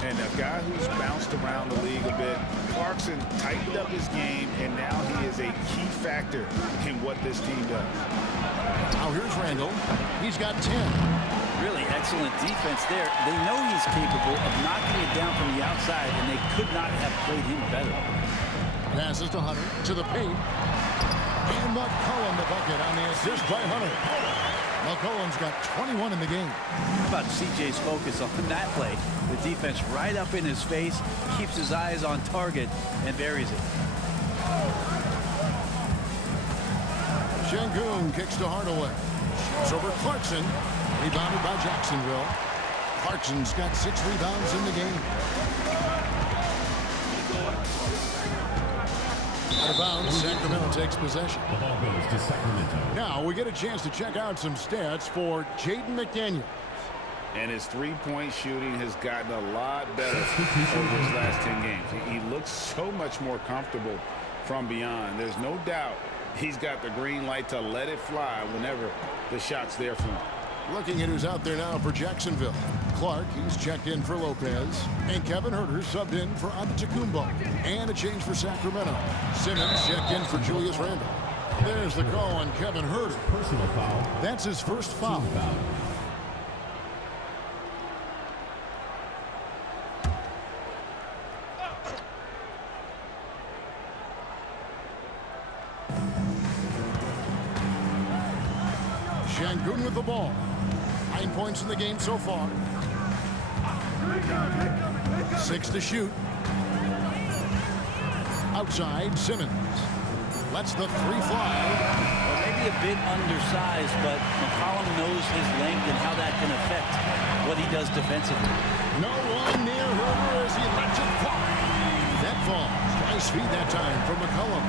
And a guy who's bounced around the league a bit, Clarkson tightened up his game, and now he is a key factor in what this team does. Now here's Randall. He's got 10. Really excellent defense there. They know he's capable of knocking it down from the outside, and they could not have played him better. Passes to Hunter, to the paint. And McCollum the bucket on the assist by Hunter. McCollum's got 21 in the game. How about CJ's focus on that play? The defense right up in his face, keeps his eyes on target, and buries it. Şengün kicks to Hardaway. It's over Clarkson. Rebounded by Jacksonville. Clarkson's got 6 rebounds in the game. Out of bounds, Sacramento takes possession. The ball goes to Sacramento. Now we get a chance to check out some stats for Jaden McDaniels. And his three-point shooting has gotten a lot better over his last 10 games. He looks so much more comfortable from beyond. There's no doubt he's got the green light to let it fly whenever the shot's there for him. Looking at who's out there now for Jacksonville. Clark, he's checked in for Lopez. And Kevin Huerter subbed in for Antetokounmpo. And a change for Sacramento. Simmons checked in for Julius Randle. There's the call on Kevin Huerter. Personal foul. That's his first foul. Team foul. Şengün with the ball. 9 points in the game so far. 6 to shoot. Outside, Simmons. Lets the 3 fly. Well, maybe a bit undersized, but McCollum knows his length and how that can affect what he does defensively. No one near Huerter as he lets it fly. That falls. Nice feed that time from McCollum.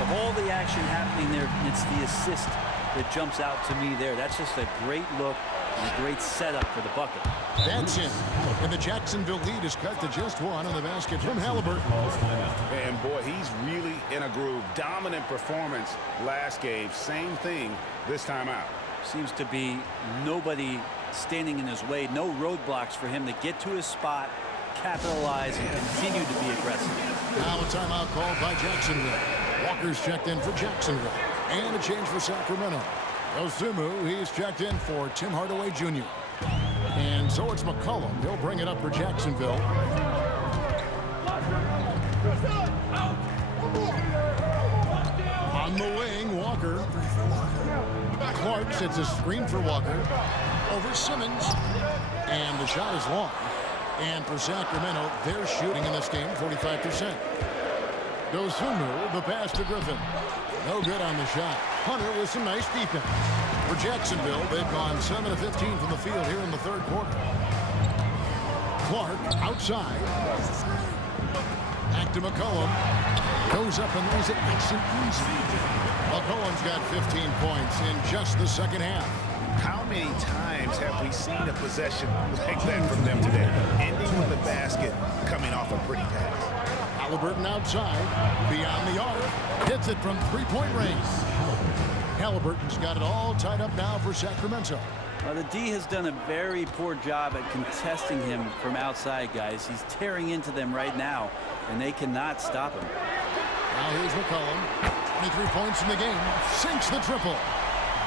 Of all the action happening there, it's the assist that jumps out to me there. That's just a great look and a great setup for the bucket. That's it. And the Jacksonville lead is cut to just 1 on the basket from Halliburton. And boy, he's really in a groove. Dominant performance last game. Same thing this time out. Seems to be nobody standing in his way. No roadblocks for him to get to his spot, capitalize, and continue to be aggressive. Now a timeout called by Jacksonville. Walker's checked in for Jacksonville. And a change for Sacramento. Osumu, he's checked in for Tim Hardaway Jr. And so it's McCollum. He'll bring it up for Jacksonville. On the wing, Walker. Clark sets a screen for Walker. Over Simmons. And the shot is long. And for Sacramento, they're shooting in this game 45%. Osumu, the pass to Griffin. No good on the shot. Hunter with some nice defense. For Jacksonville, they've gone 7 of 15 from the field here in the third quarter. Clark outside. Back to McCollum. Goes up and lays it nice and easy. McCollum's got 15 points in just the second half. How many times have we seen a possession like that from them today? Ending with a basket coming off a pretty pass. Halliburton outside, beyond the arc, hits it from three-point range. Halliburton's got it all tied up now for Sacramento. Well, the D has done a very poor job at contesting him from outside, guys. He's tearing into them right now, and they cannot stop him. Now here's McCollum, 23 points in the game, sinks the triple.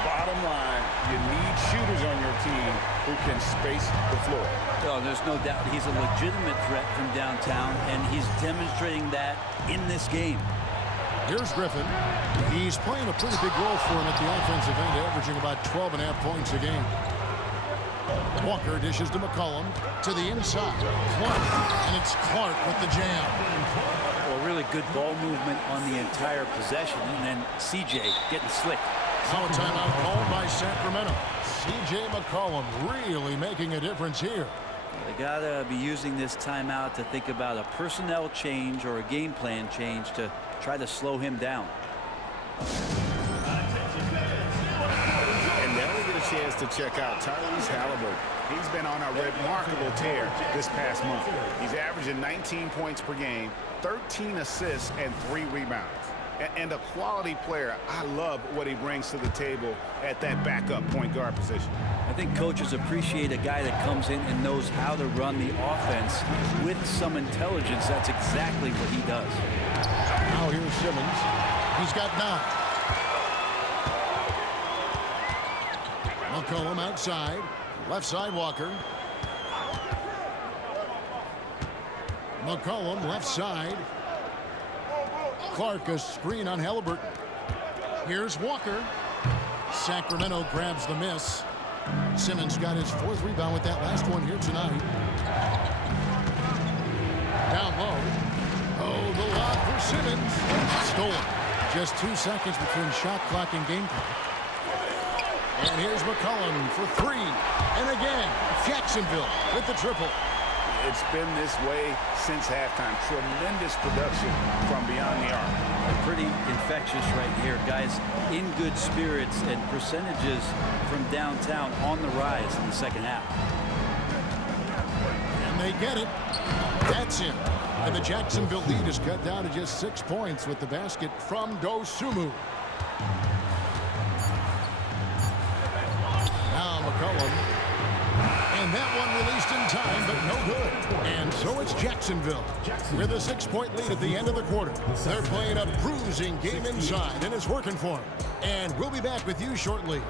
Bottom line, you need shooters on your team who can space the floor. Oh, there's no doubt he's a legitimate threat from downtown, and he's demonstrating that in this game. Here's Griffin. He's playing a pretty big role for him at the offensive end, averaging about 12.5 points a game. Walker dishes to McCollum to the inside. Clark, and it's Clark with the jam. Well, really good ball movement on the entire possession, and then CJ getting slick. Now a timeout called by Sacramento. C.J. McCollum really making a difference here. They gotta be using this timeout to think about a personnel change or a game plan change to try to slow him down. And now we get a chance to check out Tyrese Halliburton. He's been on a remarkable tear this past month. He's averaging 19 points per game, 13 assists, and 3 rebounds. And a quality player. I love what he brings to the table at that backup point guard position. I think coaches appreciate a guy that comes in and knows how to run the offense with some intelligence. That's exactly what he does. Now here's Simmons. He's got 9. McCollum outside. Left side Walker. McCollum left side. Clark a screen on Halliburton. Here's Walker. Sacramento grabs the miss. Simmons got his 4th rebound with that last one here tonight. Down low. Oh, the lob for Simmons. Stolen. Just 2 seconds between shot clock and game clock. And here's McCollum for three. And again, Jacksonville with the triple. It's been this way since halftime. Tremendous production from beyond the arc. Pretty infectious right here. Guys in good spirits and percentages from downtown on the rise in the second half. And they get it. That's in. And the Jacksonville lead is cut down to just 6 points with the basket from Dosunmu. Now McCollum. And that one released in time, but no good. And so it's Jacksonville with a 6-point lead at the end of the quarter. They're playing a bruising game inside, and it's working for them. And we'll be back with you shortly.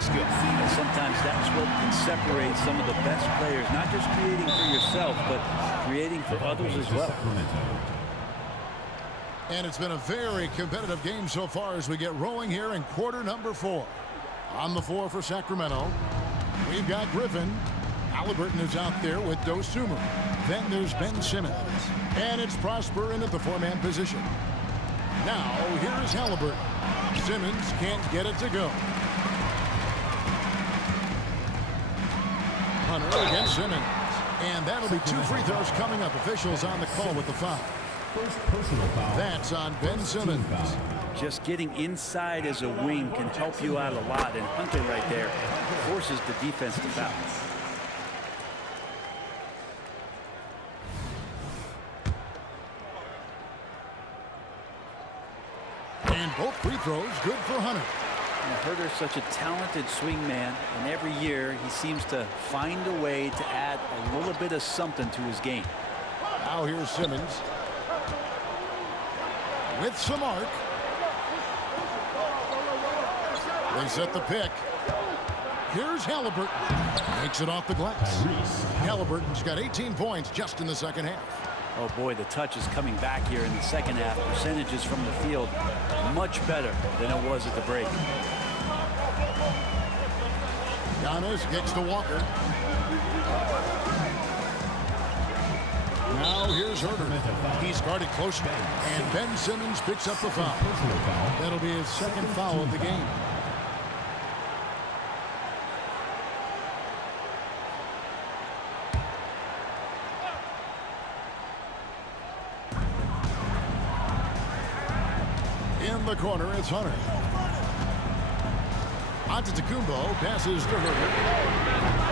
Skill. Sometimes that's what can separate some of the best players, not just creating for yourself, but creating for others as well. And it's been a very competitive game so far as we get rolling here in quarter number 4. On the floor for Sacramento, we've got Griffin. Halliburton is out there with Dosunmu. Then there's Ben Simmons. And it's Prosper in at the 4-man position. Now, here's Halliburton. Simmons can't get it to go. Hunter against Simmons. And that'll be 2 free throws coming up. Officials on the call with the foul. First personal foul. That's on Ben Simmons. Just getting inside as a wing can help you out a lot. And Hunter right there forces the defense to foul. And both free throws good for Hunter. Hunter's such a talented swing man, and every year he seems to find a way to add a little bit of something to his game. Now here's Simmons with some arc. They set the pick. Here's Halliburton. Makes it off the glass. Halliburton's got 18 points just in the second half. Oh boy, the touch is coming back here in the second half. Percentages from the field much better than it was at the break. Giannis kicks to Walker. Now here's Herter. He's guarded closely. And Ben Simmons picks up the foul. That'll be his second foul of the game. In the corner, it's Hunter. Antetokounmpo passes to Herter.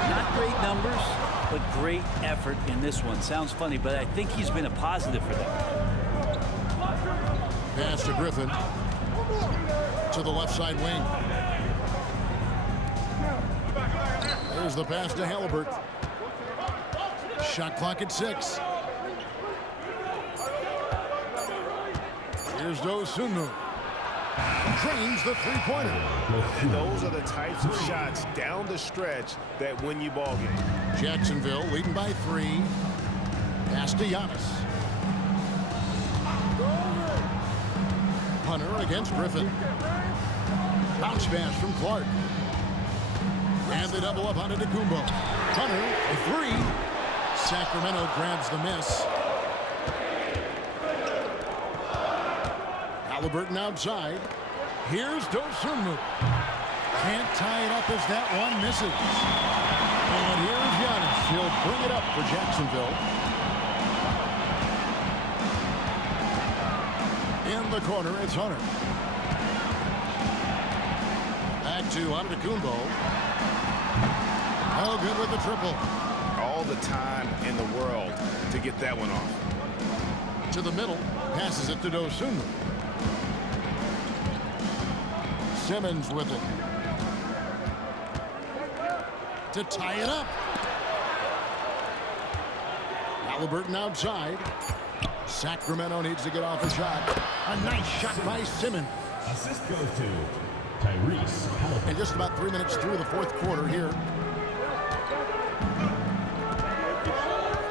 Not great numbers, but great effort in this one. Sounds funny, but I think he's been a positive for them. Pass to Griffin. To the left side wing. There's the pass to Halliburton. Shot clock at 6. Here's Dosunmu. Drains the three-pointer. And those are the types of shots down the stretch that win you ball games. Jacksonville leading by 3. Pass to Giannis. Hunter against Griffin. Bounce pass from Clark. And they double up on Antetokounmpo. Hunter, a 3. Sacramento grabs the miss. Halliburton outside. Here's Dosunmu. Can't tie it up as that one misses. And here's Giannis. He'll bring it up for Jacksonville. In the corner, it's Hunter. Back to Antetokounmpo. Oh, good with the triple. All the time in the world to get that one off. To the middle. Passes it to Dosunmu. Simmons with it. To tie it up. Halliburton outside. Sacramento needs to get off a shot. A nice shot by Simmons. Assist goes to Tyrese Halliburton. And just about 3 minutes through the fourth quarter here.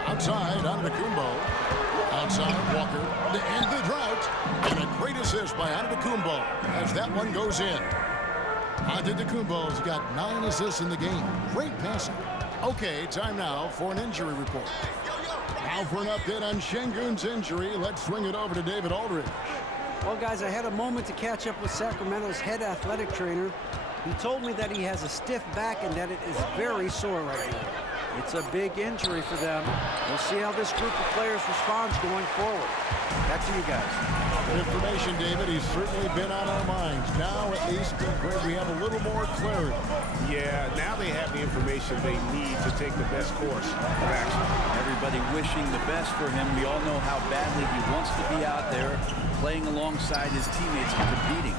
Outside, Antetokounmpo. Outside, Walker to end the drought. And a great assist by Antetokounmpo as that one goes in. Antetokounmpo's got 9 assists in the game. Great passing. Okay, time now for an injury report. Now for an update on Şengün's injury, let's swing it over to David Aldridge. Well, guys, I had a moment to catch up with Sacramento's head athletic trainer. He told me that he has a stiff back and that it is very sore right now. It's a big injury for them. We'll see how this group of players responds going forward. Back to you guys. Good information, David. He's certainly been on our minds. Now, at least, we have a little more clarity. Yeah, now they have the information they need to take the best course of action. Everybody wishing the best for him. We all know how badly he wants to be out there, playing alongside his teammates and competing.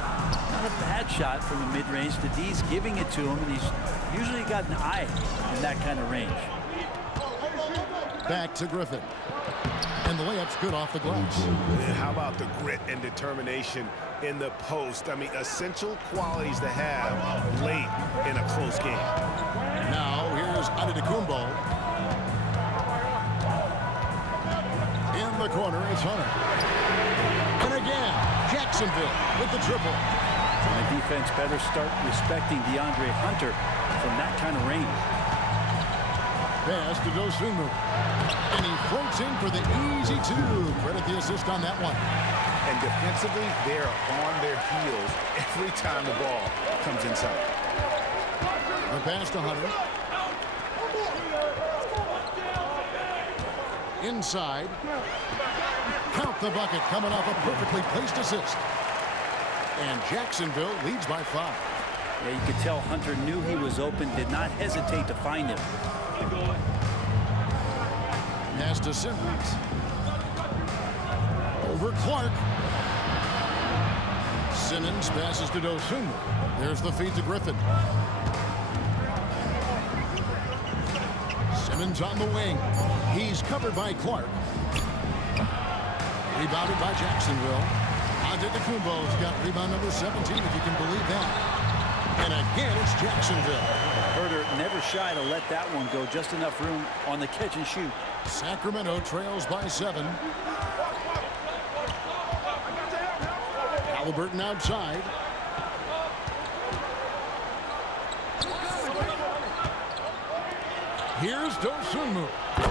Not a bad shot from the mid-range. The D's giving it to him, and he's usually got an eye in that kind of range. Back to Griffin. And the layup's good off the glass. Yeah, how about the grit and determination in the post? I mean, essential qualities to have late in a close game. Now, here's Antetokounmpo. In the corner, it's Hunter. And again, Jacksonville with the triple. And the defense better start respecting DeAndre Hunter from that kind of range. Pass to Dosunmu. And he floats in for the easy two. Credit the assist on that one. And defensively, they're on their heels every time the ball comes inside. The pass to Hunter. Inside. Count the bucket coming off a perfectly placed assist. And Jacksonville leads by 5. Yeah, you could tell Hunter knew he was open, did not hesitate to find him. Pass to Simmons. Over Clark. Simmons passes to Dosunmu. There's the feed to Griffin. Simmons on the wing. He's covered by Clark. Rebounded by Jacksonville. Antetokounmpo's got rebound number 17, if you can believe that. And again, it's Jacksonville. Herder never shy to let that one go. Just enough room on the catch and shoot. Sacramento trails by 7. Halliburton outside. Here's Dosunmu.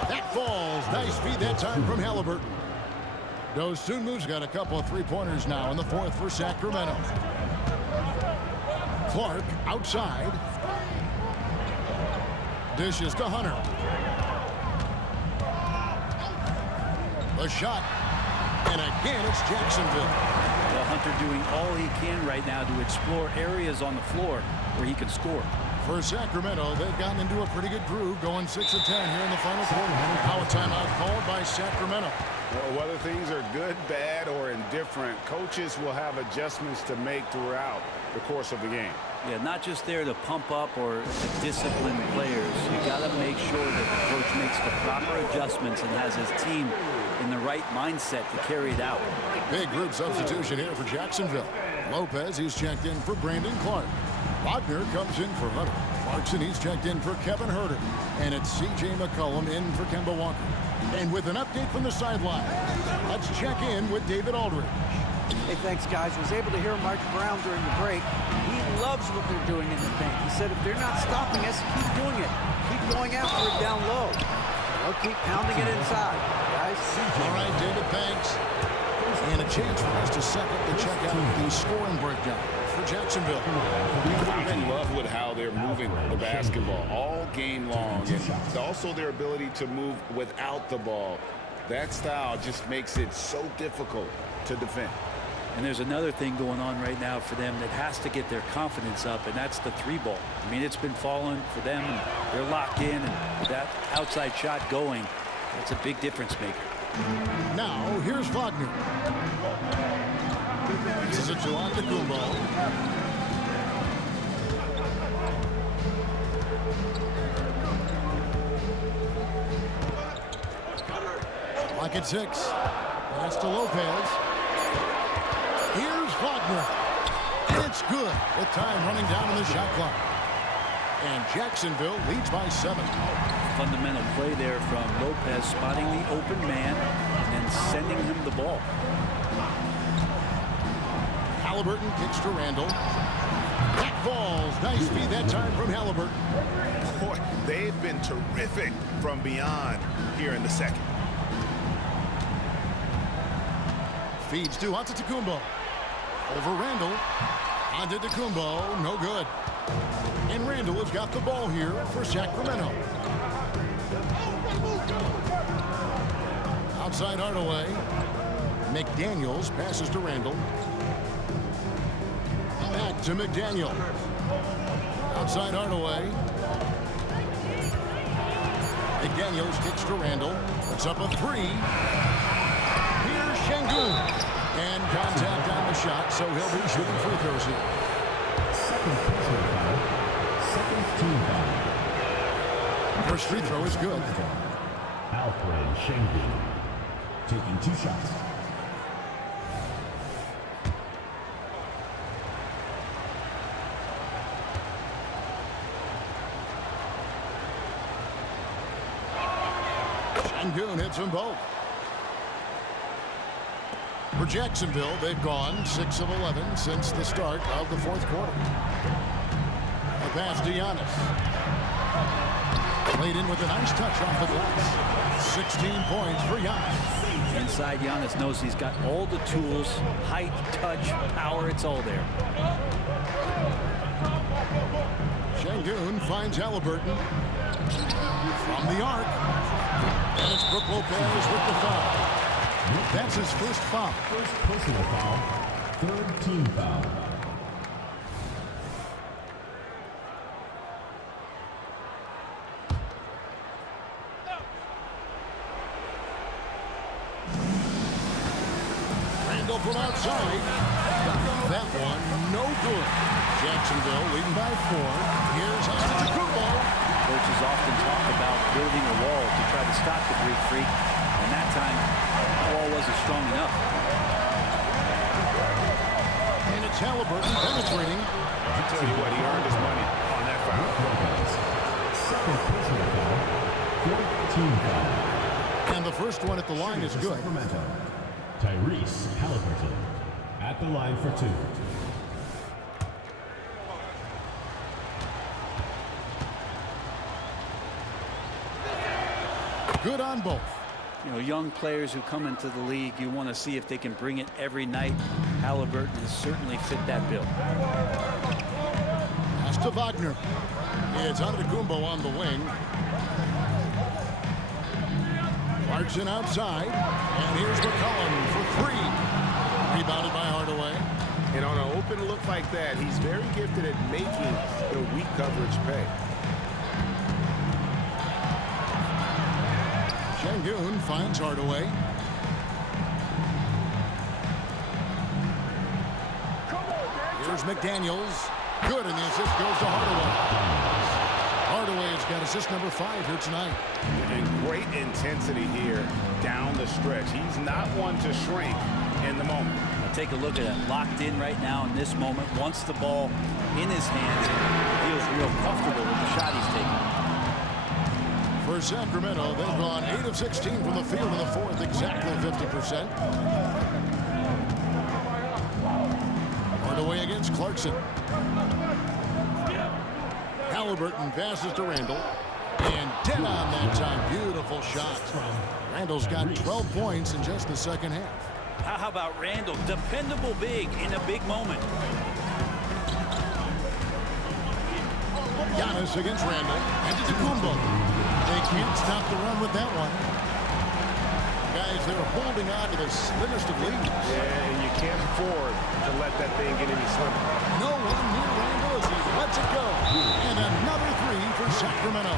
That falls. Nice feed that time from Halliburton. Dosunmu's got a couple of three-pointers now in the fourth for Sacramento. Clark outside. Dishes to Hunter. The shot. And again, it's Jacksonville. Well, Hunter doing all he can right now to explore areas on the floor where he can score. For Sacramento, they've gotten into a pretty good groove, going 6 of 10 here in the final quarter. Now a timeout called by Sacramento. Well, whether things are good, bad, or indifferent, coaches will have adjustments to make throughout the course of the game. Yeah, not just there to pump up or to discipline players. You got to make sure that the coach makes the proper adjustments and has his team in the right mindset to carry it out. Big group substitution here for Jacksonville. Lopez, he's checked in for Brandon Clark. Wagner comes in for Hunter. Clarkson, he's checked in for Kevin Herter. And it's C.J. McCollum in for Kemba Walker. And with an update from the sideline, let's check in with David Aldridge. Hey, thanks, guys. Was able to hear Mark Brown during the break. He loves what they're doing in the paint. He said if they're not stopping us, keep doing it. Keep going after it down low. They'll keep pounding it inside, guys. All right, David, thanks. And a chance for us to second to check out the scoring breakdown for Jacksonville. I'm in love with how they're moving the basketball all game long, and also their ability to move without the ball. That style just makes it so difficult to defend. And there's another thing going on right now for them that has to get their confidence up, and that's the 3-ball. I mean, it's been falling for them, and they're locked in, and that outside shot going, that's a big difference maker. Now, here's Wagner. This is a Antetokounmpo. Clock at 6. Pass to Lopez. Here's Wagner. And it's good with time running down on the shot clock. And Jacksonville leads by 7. Fundamental play there from Lopez, spotting the open man and then sending him the ball. Halliburton kicks to Randall. That falls. Nice feed that time from Halliburton. Boy, they've been terrific from beyond here in the second. Feeds to Antetokounmpo. Over Randall. Antetokounmpo, no good. And Randall has got the ball here for Sacramento. Outside Hardaway. McDaniels passes to Randall. Back to McDaniel. Outside Hardaway. McDaniels kicks to Randall. Puts up a 3. Here's Şengün. And contact on the shot, so he'll be shooting free throws here. Second personal foul. Second team foul. First free throw is good. Alfred Şengün taking 2 shots. Şengün hits them both. For Jacksonville, they've gone 6 of 11 since the start of the 4th quarter. A pass to Giannis. Played in with a nice touch off the glass. 16 points for Giannis. Inside, Giannis knows he's got all the tools, height, touch, power, it's all there. Şengün finds Halliburton from the arc. And it's Brook Lopez with the foul. That's his first foul. First personal foul. Third team foul. Randall from outside. That one, no good. Jacksonville leading by 4. Here's Antetokounmpo. Coaches often talk about building a wall to try to stop the Greek Freak. And that time, the wall wasn't strong enough. And it's Halliburton penetrating. I tell you what, he earned his money on that foul. Second personal foul. Fourth team foul. And the first one at the line is good. Sacramento. Tyrese Halliburton at the line for 2. Good on both. You know, young players who come into the league, you want to see if they can bring it every night. Halliburton has certainly fit that bill. Pass to Wagner. It's Antetokounmpo on the wing. Clarkson outside. And here's McCollum for 3. Rebounded by Hardaway. And on an open look like that, he's very gifted at making the weak coverage pay. Şengün finds Hardaway. Here's McDaniels. Good, and the assist goes to Hardaway. Hardaway's got assist number 5 here tonight. And great intensity here down the stretch. He's not one to shrink in the moment. Now take a look at it. Locked in right now in this moment. Wants the ball in his hands and feels real comfortable with the shot he's taking. For Sacramento, they've gone 8 of 16 from the field in the 4th, exactly 50%. Hardaway against Clarkson. Halliburton passes to Randall. And dead on that time. Beautiful shot. Randall's got 12 points in just the second half. How about Randall? Dependable big in a big moment. Giannis against Randall. Antetokounmpo. They can't stop the run with that one. Guys, they're holding on to the slimmest of leads. Yeah, and you can't afford to let that thing get any slimmer. No one near Randall as he lets it go. And another 3 for Sacramento.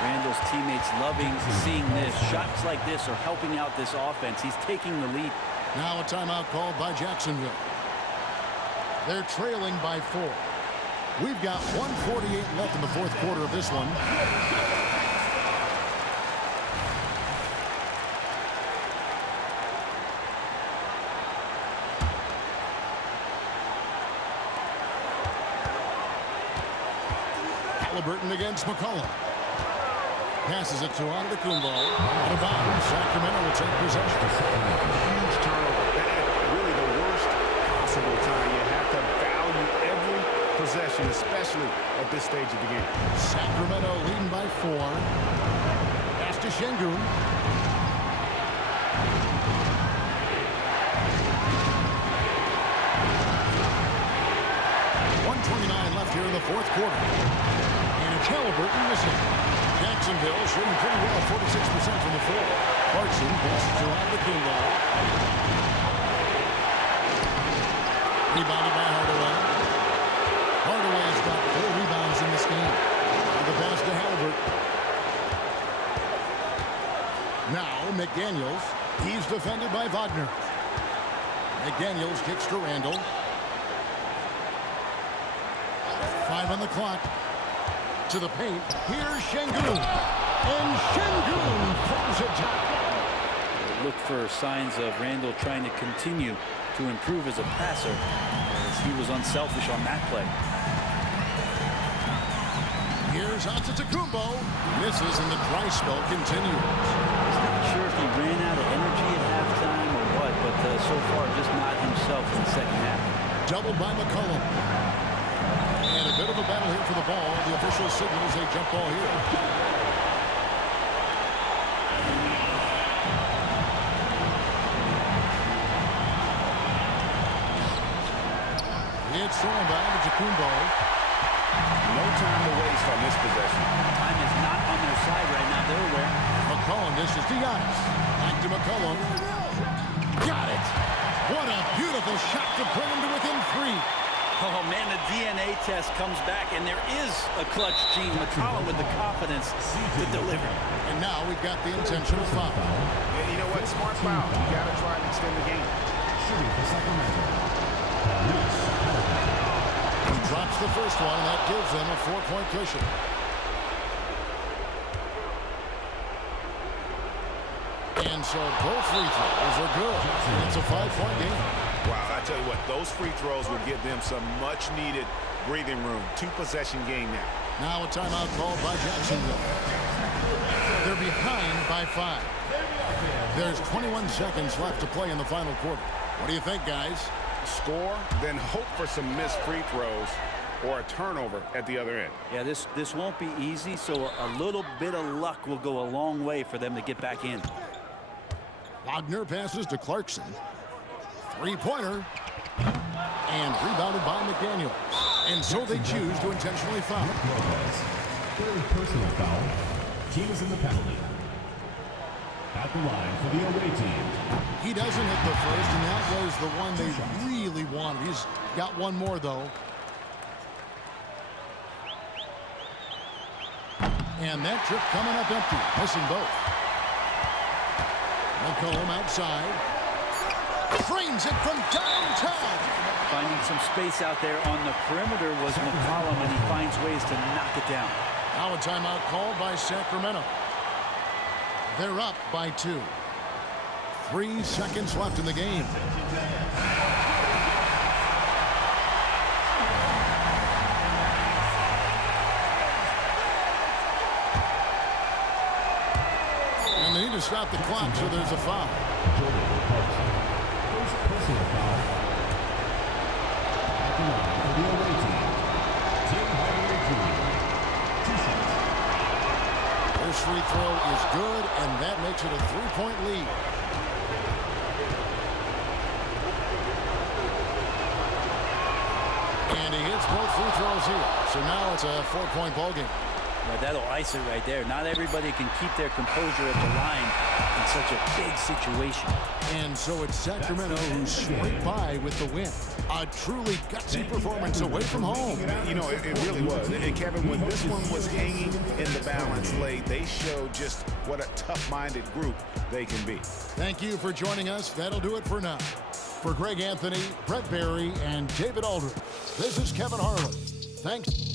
Randall's teammates loving seeing this. Shots like this are helping out this offense. He's taking the lead. Now a timeout called by Jacksonville. They're trailing by 4. We've got 1:48 left in the 4th quarter of this one. Halliburton against McCollum. Passes it to Antetokounmpo. Out of bounds. Sacramento will take possession. Huge turnover. At really the worst possible time. You have to value every possession, especially at this stage of the game. Sacramento leading by 4. Pass to Şengün. Left here in the fourth quarter. And it's Halliburton missing. Jacksonville shooting pretty well, 46% from the floor. Clarkson passes to Antetokounmpo. Rebounded by Hardaway. Hardaway has got 4 rebounds in this game. The pass to Halliburton. Now McDaniels. He's defended by Wagner. McDaniels kicks to Randall. 5 on the clock. To the paint. Here's Şengün. And Şengün throws it down. Look for signs of Randall trying to continue to improve as a passer, as he was unselfish on that play. Here's Antetokounmpo. Misses and the dry spell continues. Not sure if he ran out of energy at halftime or what, but so far just not himself in the second half. Doubled by McCollum. And a bit of a battle here for the ball. The official signals a jump ball here. It's thrown by Antetokounmpo. No time to waste on this possession. Time is not on their side right now. They're aware. McCollum dishes to Giannis. Back to McCollum. Got it. What a beautiful shot to bring him to within 3. Oh, man, the DNA test comes back, and there is a clutch gene. McCollum with the confidence to deliver. And now we've got the intentional foul. And you know what? Smart foul. You got to try and extend the game. Shooting for Sacramento. He drops the first one, and that gives them a 4-point cushion. And so both free throws are good. It's a 5-point game. Wow, I tell you what, those free throws will give them some much-needed breathing room. 2-possession game now. Now a timeout called by Jacksonville. They're behind by 5. There's 21 seconds left to play in the final quarter. What do you think, guys? Score, then hope for some missed free throws or a turnover at the other end. Yeah, this won't be easy, so a little bit of luck will go a long way for them to get back in. Wagner passes to Clarkson. 3-pointer. And rebounded by McDaniels. And so they choose to intentionally foul. Third personal foul. Team is in the penalty. At the line for the away team. He doesn't hit the first, and that was the one they really wanted. He's got one more, though. And that trip coming up empty. Missing both. McCollum outside. Frames it from downtown. Finding some space out there on the perimeter was McCollum, and he finds ways to knock it down. Now a timeout called by Sacramento. They're up by 2. 3 seconds left in the game. And they need to stop the clock, so there's a foul. First personal foul. At the line for the away team. Team Hardaway Jr. 2 shots. First free throw is good, and that makes it a 3-point lead. And he hits both free throws here. So now it's a 4-point ball game. Well, that'll ice it right there. Not everybody can keep their composure at the line in such a big situation. And so it's Sacramento who scraped by with the win. A truly gutsy performance away from home. You know, it really was. And Kevin, when this one was hanging in the balance late, they showed just what a tough-minded group they can be. Thank you for joining us. That'll do it for now. For Greg Anthony, Brett Barry, and David Aldridge, this is Kevin Harlan. Thanks.